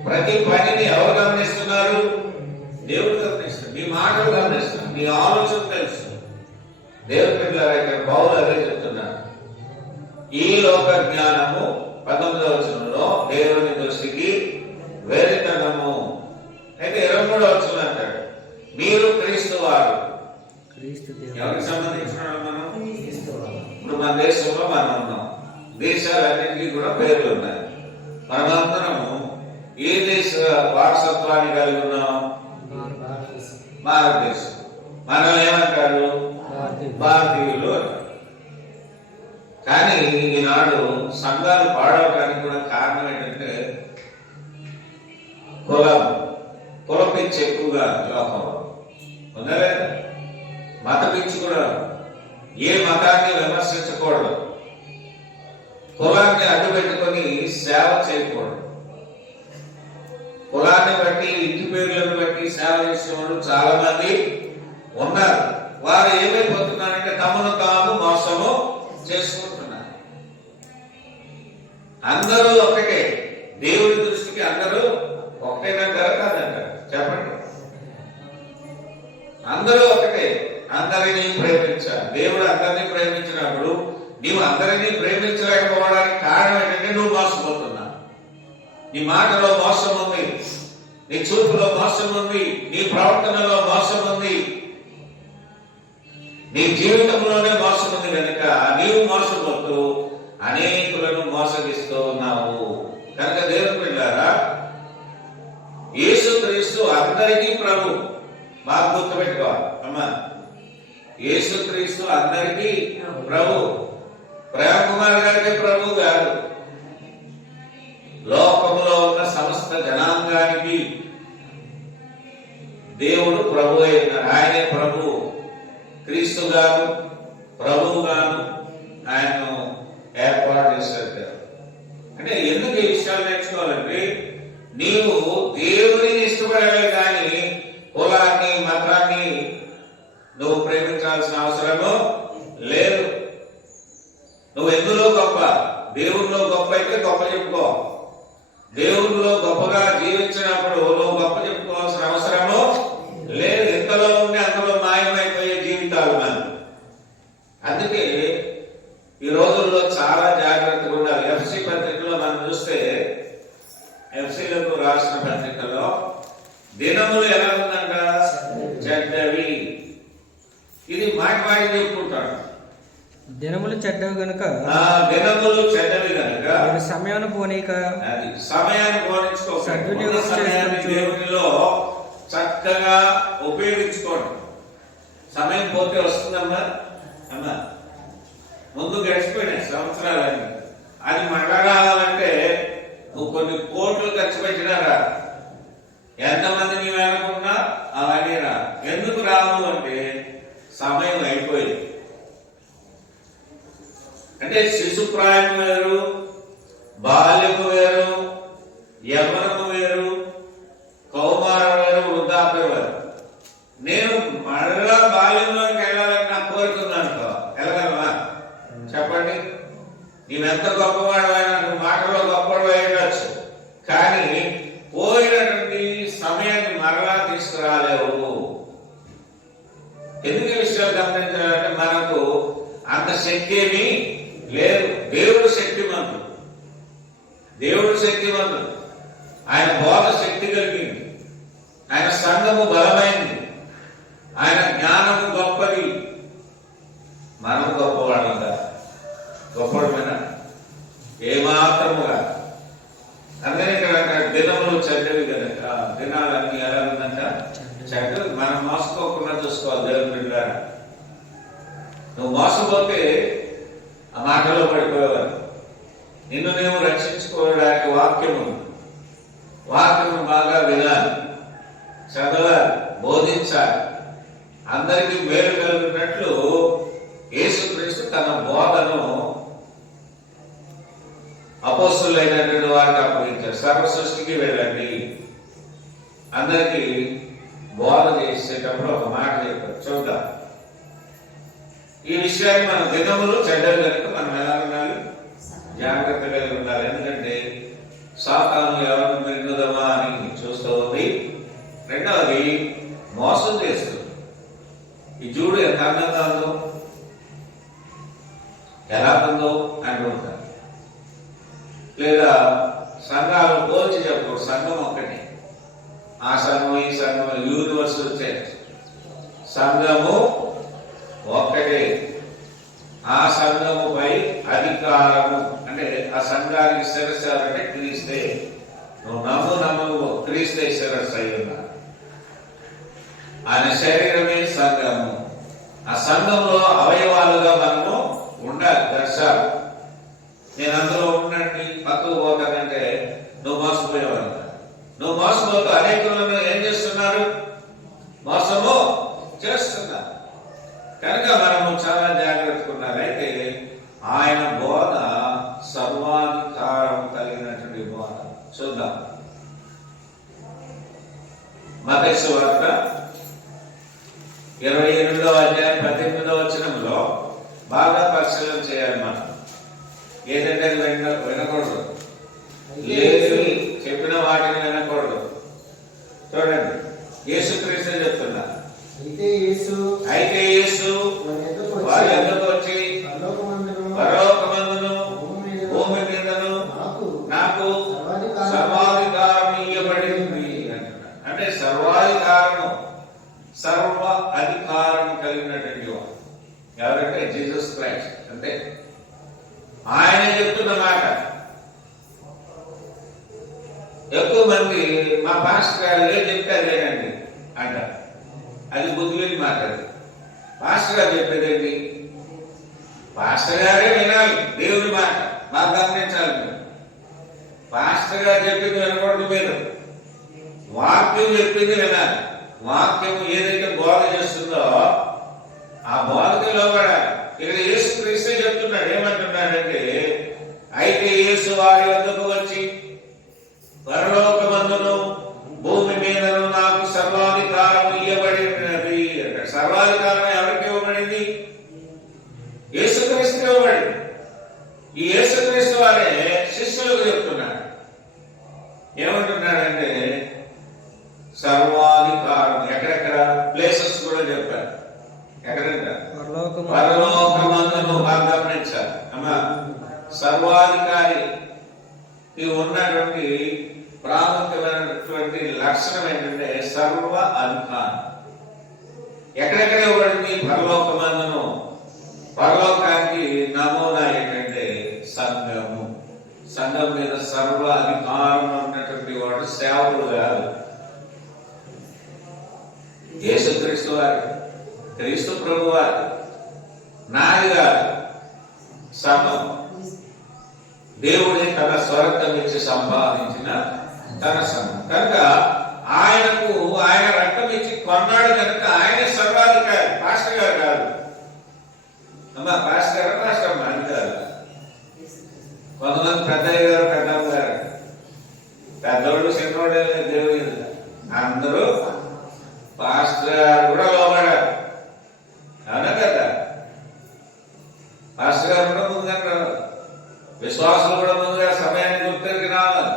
ప్రతి పనిని ఎవరు గమనిస్తున్నారు? దేవుడు గమనిస్తాడు. నీ మాటలు గమనిస్తాడు, నీ ఆలోచన తెలుసు. దేవుడు పిల్లలు ఇక్కడ పౌలు అదే చెప్తున్నారు. ఈ లోక జ్ఞానము 19వ వచనంలో దేవుని దృష్టికి వెర్రితనము. అయితే 23వ వచనం అంటాడు మీరు క్రీస్తు వారు. ఎవరికి సంబంధించిన మనం? ఇప్పుడు మన దేశంలో మనం ఉన్నాం. దేశాలన్నింటికి కూడా పేర్లు ఉన్నాయి. మనమందరము ఏ దేశ వారసత్వాన్ని కలిగి ఉన్నాం? భారతదేశం. మనం ఏమంటారు? భారతీయులు అంటారు. కానీ ఈనాడు సంఘాలు పాడవడానికి కూడా కారణం ఏంటంటే కుల పిచ్చి ఎక్కువగా లోకం ఉందలేదా? మత పిచ్చి కూడా. ఏ మతాన్ని విమర్శించకూడదు, కులాన్ని అడ్డు పెట్టుకొని సేవ చేయకూడదు. కులాన్ని బట్టి ఇంటి పేర్లను బట్టి సేవ చేసే వాళ్ళు చాలా మంది ఉన్నారు. వారు ఏమైపోతున్నారంటే తమను తాము మోసము చేసుకుంటున్నారు. అందరూ ఒకటే. దేవుడి దృష్టికి అందరూ ఒకటేనంటారా కాదంటారు? చెప్పండి. అందరూ ఒకటే. అందరినీ ప్రేమించాలి. దేవుడు అందరినీ ప్రేమించినప్పుడు నీవు అందరినీ ప్రేమించలేకపోవడానికి కారణం ఏంటంటే నువ్వు మోసపోతున్నావు. నీ మాటలో మోసం ఉంది, నీ చూపులో మోసం ఉంది, నీ ప్రవర్తనలో మోసం ఉంది, నీ జీవితంలోనే మోసం ఉంది. కనుక నీవు మోసపోతూ అనేకులను మోసగిస్తూ ఉన్నావు. కనుక దేవుని పిల్లారా, యేసుక్రీస్తు అందరికీ ప్రభు. మాకు గుర్తుపెట్టుకోవాలి అమ్మా. యేసుక్రీస్తు అందరికీ ప్రభు. ప్రేమ కుమార్ గారికి ప్రభు కాదు. లోకంలో ఉన్న సమస్త జనాంగానికి దేవుడు ప్రభు అయినారు. ఆయనే ప్రభు. క్రీస్తు గారు ప్రభువు గారు ఆయనను ఏర్పాటు చేశారు. అంటే ఎందుకు ఈ విషయాలు నేర్చుకోవాలంటే నీవు దేవుని ఇష్టపడలే కానీ కులాన్ని మతాన్ని నువ్వు ప్రేమించాల్సిన అవసరము లేదు. నువ్వు ఎందులో గొప్ప? దేవుల్లో గొప్ప అయితే గొప్ప చెప్పుకో. దేవుల్లో గొప్పగా జీవించినప్పుడు నువ్వు గొప్ప చెప్పుకోవాల్సిన అవసరము లేదు. ఇంతలో ఉండి అంతలో మాయమైపోయే జీవితాలు మనం. అందుకే ఈ రోజుల్లో చాలా జాగ్రత్తగా ఉండాలి. ఎఫ్సి పత్రికలో మనం చూస్తే, ఎఫ్సీలకు రాసిన పత్రికలో దినములు ఎలా ఉందంట? చెడ్డవి. ఇది మాట మాట చెప్పుకుంటాడు. దినములు చెడ్డవి గనుక ఆ దినములు చెడ్డవి కనుక మీరు సమయాన్ని పోనీక అది సమయాన్ని పోనించుకోకండి. సద్వినియోగం ఉన్న సమయాన్ని చేసుకోవచ్చు. దేవునిలో చక్కగా ఉపయోగించుకోండి. సమయం పోతే వస్తుందమ్మా అమ్మా, ముందు గడిచిపోయినాయి సంవత్సరాలన్నీ. అది మళ్ళా రావాలంటే నువ్వు కొన్ని కోట్లు ఖర్చు పెట్టినా రా, ఎంతమంది నీవు అనుకున్నా అవన్నీ రా. ఎందుకు రావు అంటే సమయం అయిపోయింది. అంటే శిశుప్రాయం వేరు, బాల్యము వేరు, యవ్వనము వేరు, కౌమారం వేరు, వృద్ధాప్యం వేరు. నేను మరలా బాల్యంలోకి వెళ్ళాలని నా కోరుకున్నాను. వెళ్ళగలవా చెప్పండి? నీవెంత గొప్పవాడమైనా, నువ్వు మాటలో గొప్పవాడు అయ్యవచ్చు, కానీ పోయినటువంటి సమయాన్ని మరలా తీసుకురాలేవు. ఎందుకు ఈ విషయాలు గమనించాలంటే మనకు అంత శక్తి ఏమీ లేదు. దేవుడు శక్తిమంతుడు, దేవుడు శక్తిమంతుడు. ఆయన బోధ శక్తి కలిగింది, ఆయన సంఘము బలమైంది, ఆయన జ్ఞానము గొప్పది. మనం గొప్పవాళ్ళంగా గొప్పడమైనా ఏమాత్రముగా. అందుకని ఇక్కడ దినములు చెడ్డవి కనుక, దినాలన్నీ ఎలా ఉందంట చెడ్డవి. మనం మోసపోకుండా చూసుకోవాలి దేవుని బిడ్డలారా. నువ్వు మోసపోతే ఆ మాటలో పడిపోయేవారు. నిన్ను నేను రక్షించుకోవడానికి వాక్యము బాగా వినాలి, చదవాలి, బోధించాలి. అందరికీ మేలు కలిగినట్లు యేసుక్రీస్తు తన బోధను అపోస్తులైనటువంటి వారికి అప్పగించారు. సర్వ సృష్టికి వెళ్ళండి, అందరికీ బోధ చేసేటప్పుడు ఒక మాట చెప్పారు. చూద్దాం ఈ విషయాన్ని. మన దినములు చెడ్డలు కనుక మనం ఎలా ఉండాలి? జాగ్రత్త కలిగి ఉండాలి. ఎందుకంటే సాతాను ఎవరిని మింగుదమా అని చూస్తూ ఉంది. రెండవది మోసం చేస్తుంది. ఈ చూడు ఎంత అందంగా ఉందో, ఎలా ఉందో అంటుంటారు. లేదా సంఘాలు పోల్చి చెప్పు, సంఘం ఒక్కటి, ఆ సంఘం ఈ సంఘం, యూనివర్సల్ చర్చ్. సంఘము ఒక్కటే, ఆ సంఘముపై అధికారము. అంటే ఆ సంఘానికి శిరస్సు అంటే క్రీస్తే. నువ్వు నమ్ము క్రీస్తే శిరస్సు అయి ఉన్నా. ఆయన శరీరమే సంఘము. ఆ సంఘంలో అవయవాలుగా మనము ఉండాలి. దర్శాలు నేను అందులో ఉండండి, పక్కకు పోతానంటే నువ్వు మోసపోయేవాడు. నువ్వు మోసపోతూ అనేకులను ఏం చేస్తున్నారు? మోసము చేస్తున్నారు. కనుక మనము చాలా జాగ్రత్తగా ఉండాలి. అయితే ఆయన బోధ సర్వాధికారం కలిగినటువంటి బోధ. చూద్దాం మత్తయి సువార్త 28వ అధ్యాయం 18వ వచనంలో బాగా పరిశీలన చేయాలి. మనం ఏదంటే వినకూడదు, లేదు చెప్పిన వాటిని వినకూడదు. చూడండి, యేసుక్రీస్తు చెప్తున్నా. అయితే యేసు వారి యొద్దకు వచ్చి పరలోకమందును భూమి మీదను నాకు సర్వాధికారం ఇవ్వబడింది అంటున్నాడు. అంటే సర్వాధికారము, సర్వ అధికారం కలిగినటువంటి వాడు ఎవరంటే జీసస్ క్రైస్ట్. అంటే ఆయన చెప్తున్న మాట. ఎక్కువ మంది మా పాస్టర్ గారు ఏం చెప్తే అదేనండి అంటారు. అది బుద్ధిలేని మాట. పాస్టర్ గారు చెప్పేదేంటి? పాస్టర్ గారే వినాలి దేవుని మాట. మాకు గమనించాలి. మీరు పాస్టర్ గారు చెప్పింది వినకూడదు, మీరు వాక్యం చెప్పింది వినాలి. వాక్యం ఏదైతే బోధ చేస్తుందో ఆ బోధకి లోబడాలి. ఇక్కడ యేసుక్రీస్తే చెప్తున్నాడు. ఏమంటున్నాడంటే, అయితే యేసు వారి వద్దకు వచ్చి పరలోకమందును భూమి మీదను నాకు సర్వాధికారం ఇవ్వబడినది అంటే సర్వాధికారం ఎవరికి ఇవ్వబడింది? యేసుక్రీస్తు ఇవ్వబడింది. ఈ యేసుక్రీస్తు వారే శిష్యులకు చెప్తున్నాడు. ఏమంటున్నాడంటే సర్వాధికారం. ఎక్కడెక్కడ ప్లేసెస్ కూడా చెప్పారు. ఎక్కడంట? పరలోకమందును. బాగా గమనించాలి అమ్మా. సర్వాధికారి ఉన్నటువంటి ప్రాముఖ్యమైనటువంటి లక్షణం ఏంటంటే సర్వ అధికారం. ఎక్కడెక్కడ ఇవ్వబడింది? పరలోకమందును. పరలోకానికి నమూనా ఏంటంటే సంఘము. సంఘం మీద సర్వ అధికారం ఉన్నటువంటి వాడు సేవకుడు కాదు. యేసుక్రీస్తు వారు, క్రీస్తు ప్రభు వారు, నాది కాదు. సంఘం దేవుడే తన స్వరక్తం ఇచ్చి సంపాదించిన తన సంఘం కనుక ఆయన రక్తం ఇచ్చి కొన్నాడు కనుక ఆయనే సర్వాధికారి. పాస్టర్ గారు కాదు అమ్మా, పాస్టర్ గారు పాస్టర్ అమ్మ అని కాదు. కొంతమంది పెద్దయ్య గారు పెద్దమ్మ గారు, పెద్దోళ్ళు చిన్నోడే దేవుడు అందరూ పాస్టర్ గారు కూడా లోబడారు. అవునా కదా? పాస్టర్ గారు కూడా ముందుగా రావాలి, విశ్వాసులు కూడా ముందుగా సమయానికి గుర్తెరిగి రావాలి.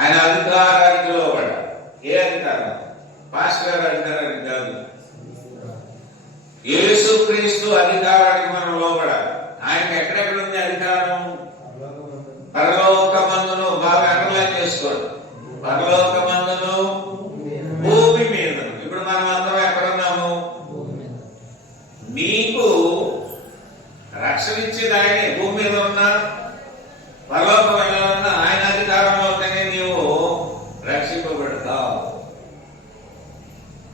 ఆయన అధికారానికి లోబడాలి. ఏ అధికారం? పాస్టర్ గారు అధికారానికి కాదు, యేసుక్రీస్తు అధికారానికి మనం లోబడాలి. ఆయనకి ఎక్కడెక్కడ ఉంది అధికారం? పరలోకమందును. బాగా అండర్లైన్ చేసుకోండి. పరలోకమందును, భూమి మీద. ఇప్పుడు మనం అందరం ఎక్కడున్నాము? నీకు రక్షణ ఇచ్చేది ఆయనే. భూమి మీద ఉన్నా పరలోకం వెళ్ళాలన్నా ఆయన అధికారంలో ఉంటేనే నీవు రక్షింపబడతావు.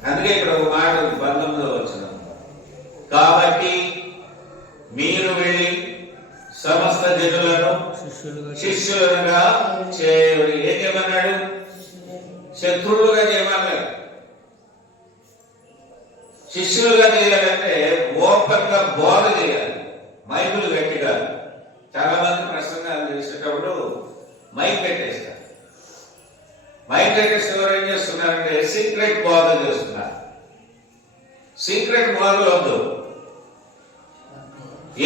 అందుకే ఇక్కడ ఒక మాట 19లో వచ్చిన, కాబట్టి మీరు వెళ్ళి సమస్త జనులను శిష్యులుగా చేయబడి. ఏం చేయమన్నాడు? శత్రువులుగా చేయమన్నాడు. శిష్యులుగా చేయాలంటే ఓపెన్గా బోధ చేయాలి, మైకులు గట్టిగా. చాలా మంది ప్రసంగాలు చేసేటప్పుడు మైక్ పెట్టేస్తారు. మైక్ పెట్టేస్తే ఎవరు ఏం చేస్తున్నారంటే సీక్రెట్ బోధ చేస్తున్నారు. సీక్రెట్ బోధలు వద్దు.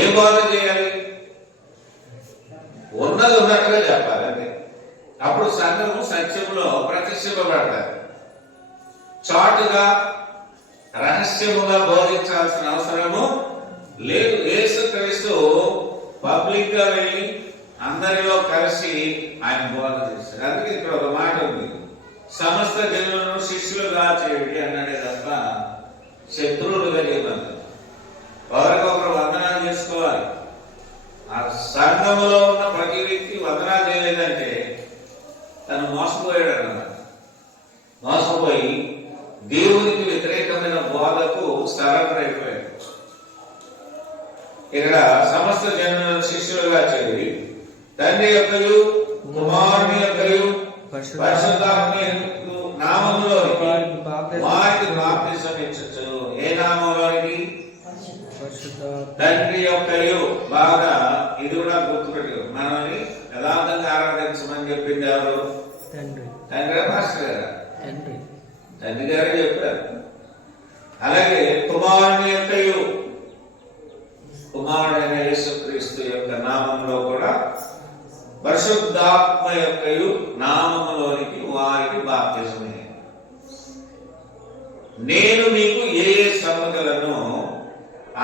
ఏ బోధ చేయాలి? ఉన్నది ఉన్నట్టుగా చెప్పాలి. అంటే అప్పుడు సంఘము సత్యంలో ప్రతిష్ఠింపబడతారు. చాటుగా రహస్యముగా బోధించాల్సిన అవసరము లేదు. యేసుక్రీస్తు పబ్లిక్ గా వెళ్ళి అందరిలో కలిసి ఆయన బోధ చేశారు. అందుకే ఇక్కడ ఒక మాట ఉంది, సమస్త జనులను శిష్యులుగా చేయండి అన్నాడే తప్ప శత్రువులుగా చేయమన్నారు. ఒకరికొకరు వందనాలు చేసుకోవాలి. ఆ సంఘములో ఉన్న ప్రతి వ్యక్తి వందనాలు చేయలేదంటే తను మోసపోయాడు అన్నమాట. మోసపోయి దేవునికి వ్యతిరేకమైన బోధకు సరెండర్ అయిపోయాడు. ఇక్కడ సమస్త జనులను శిష్యులుగా చేరి తండ్రి యొక్కయు కుమారుని యొక్కయు పరిశుద్ధాత్మ నామములోనికి వారికి బాప్తిసం ఇచ్చచ్చు. ఏ నామంలోనికి? తండ్రి యొక్కయు. బాగా ఇది కూడా గుర్తుపెట్టు. మనల్ని యథార్థంగా ఆరాధించమని చెప్పింది ఎవరు? తండ్రి. పాస్టర్ గారు? తండ్రి గారే చెప్పారు. అలాగే కుమారుని యొక్కయు, కుమారుడైన యేసుక్రీస్తు యొక్క నామంలో కూడా పరిశుద్ధాత్మ యొక్కయు నామములోనికి వారికి బాప్తిసమే. నేను మీకు ఏ సంగతులను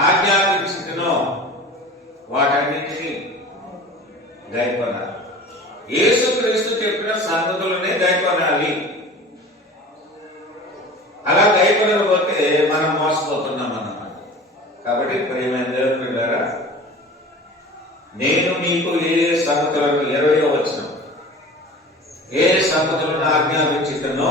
ఆజ్ఞాపించునో వాటన్నిటినీ గైకొనాలి. యేసుక్రీస్తు చెప్పిన సంగతులనే గైకొనాలి. అలా గైకొనకపోతే మనం మోసపోతున్నాం అన్నమాట. కాబట్టి ప్రియమైన దేవుని బిడ్డలారా, నేను మీకు ఏ సంగతులను 20వ వచనం, ఏ సంగతులను ఆజ్ఞాపించునో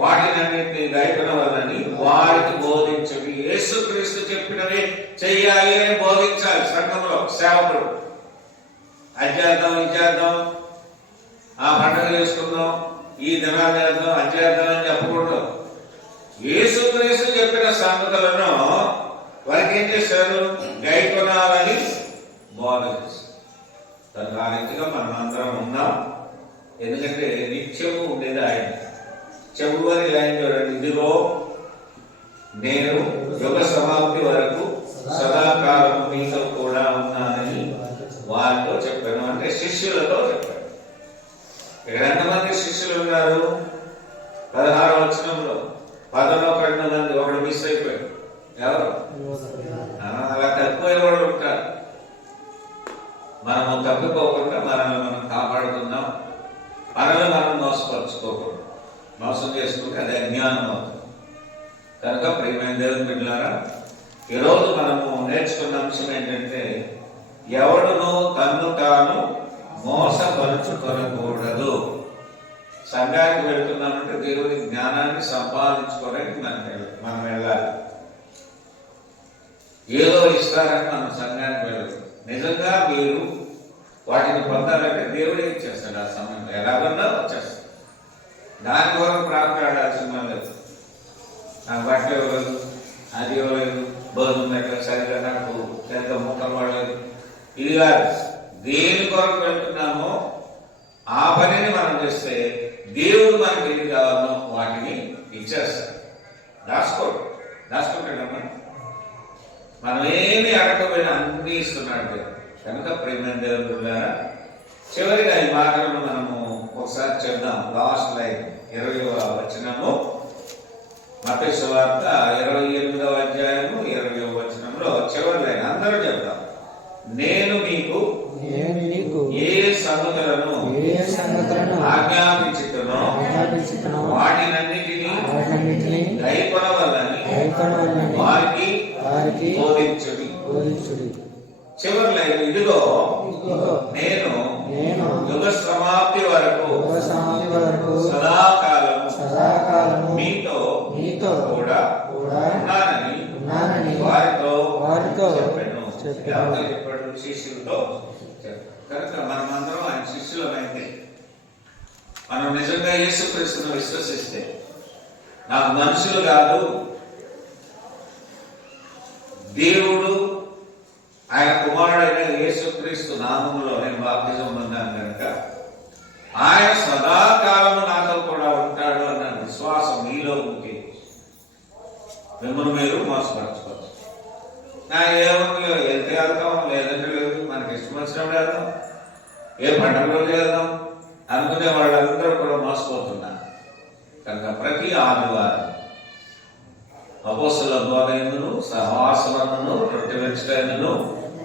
వాటినన్నింటినీ గైకొనవలనని వారికి బోధించవి. యేసుక్రీస్తు చెప్పినవి చెయ్యాలి అని బోధించాలి. సంఘంలో సేవకుడు అధ్యార్థం, ఇచ్చేద్దాం, ఆ పండుగ చేసుకుందాం, ఈ దినాలు చేద్దాం, అధ్యార్థం అని చెప్పకూడదు. యేసుక్రీస్తు చెప్పిన సంగతులను వారికి ఏం చేశారు? గైకొనాలని బోధ చేశారు. తను ఆ రీతిగా మనం అందరం ఉన్నాం. ఎందుకంటే నిత్యము ఉండేది ఆయన. చివరి లైన్ చూడండి, ఇదిగో నేను యుగ సమాప్తి వరకు సదాకాలం మీతో కూడా ఉన్నానని వారితో చెప్పాను. అంటే శిష్యులతో చెప్పాడు. ఇక్కడ ఎంతమంది శిష్యులు ఉన్నారు? 16వ వచనంలో 11 మంది. ఒకడు మిస్ అయిపోయాడు. ఎవరు? అలా తప్పిపోయేవాడు ఉంటారు. మనము తప్పిపోకుండా మనల్ని మనం కాపాడుకుందాం. మనల్ని మనం మోసపరుచుకోకూడదు. మోసం చేసుకుంటే అదే అజ్ఞానం అవుతుంది. కనుక ప్రియమైన దేవుని బిడ్డలారా, ఈరోజు మనము నేర్చుకున్న అంశం ఏంటంటే ఎవడును తన్ను తాను మోసపరుచుకొనకూడదు. సంఘానికి వెళ్తున్నామంటే దేవుని జ్ఞానాన్ని సంపాదించుకోవడానికి మనం వెళ్ళాలి. ఏదో ఇస్తారని మనం సంఘానికి వెళ్ళదు. నిజంగా మీరు వాటిని పొందాలంటే దేవుడే ఇచ్చేస్తాడు. ఆ సమయంలో ఎలాగన్నా వచ్చేస్తాడు. దాని వరకు ప్రార్థన లేదు. నాకు బట్టలు ఇవ్వలేదు, అది ఇవ్వలేదు, భోజనం పెట్టలేదు, సరిగ్గా నాకు సరిగ్గా ముక్కలు పడలేదు. ఇది కాదు. దేని కొరకు వెళ్తున్నామో ఆ పనిని మనం చేస్తే దేవుడు మనకి ఏది కావాలో వాటిని ఇచ్చేస్తాడు. దాచుకుంటాడమ్మా. మనం ఏమి అడగకపోయినా అన్ని ఇస్తున్నాడు కనుక ప్రేమ దేవుడు ద్వారా చివరిగా ఈ మాటలను మనము ఒకసారి చెప్దాం. లాస్ట్ లైన్ 20వ వచనము, మత్తయి సువార్త 28వ అధ్యాయము 20వ వచనంలో చివరి లైన్ అందరూ చెప్దాం. నేను మీకు ఏ సంగతులను ఆజ్ఞాపించుతున్నో వాటినన్నిటినీ గైకొనవలెనని వారికి బోధించుడి. చివరి లైన్, ఇదిగో నేను యుగ సమాప్తి వరకు సదాకాలము మీతో కూడా ఉన్నానని వారితో చెప్పాడు. శిష్యులతో కనుక మనమందరం ఆయన శిష్యులమైతే, మనం నిజంగా యేసుక్రీస్తును విశ్వసిస్తే, నాకు మనుషులు కాదు దేవుడు ఆయన కుమారుడైన యేసుక్రీస్తు నామములో నేను బాప్తిజం పొందాను కనుక ఆయన సదాకాలము నాతో కూడా ఉంటాడు అన్న విశ్వాసం మీలో ఉంటే మిమ్మల్ని మీరు మోసపరచుకోవచ్చు. నా ఏముంది, వెళ్తే వెళ్తాం, లేదంటే లేదు, మనకి ఇష్టం వచ్చినప్పుడు వెళ్దాం, ఏ పండుగ రోజు వెళ్దాం అనుకునే వాళ్ళందరూ కూడా మోసపోతున్నారు. కనుక ప్రతి ఆదివారం అపోస్తలుల బోధ యందును సహవాసమును రొట్టె విరుచుటయందును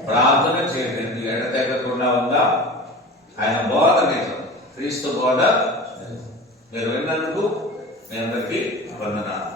ప్రార్థన చేయండి. ఎడతెగకుండా ఉందా ఆయన బోధ నిజం, క్రీస్తు బోధ మీరు విన్నందుకు మీ అందరికీ వందనాలు.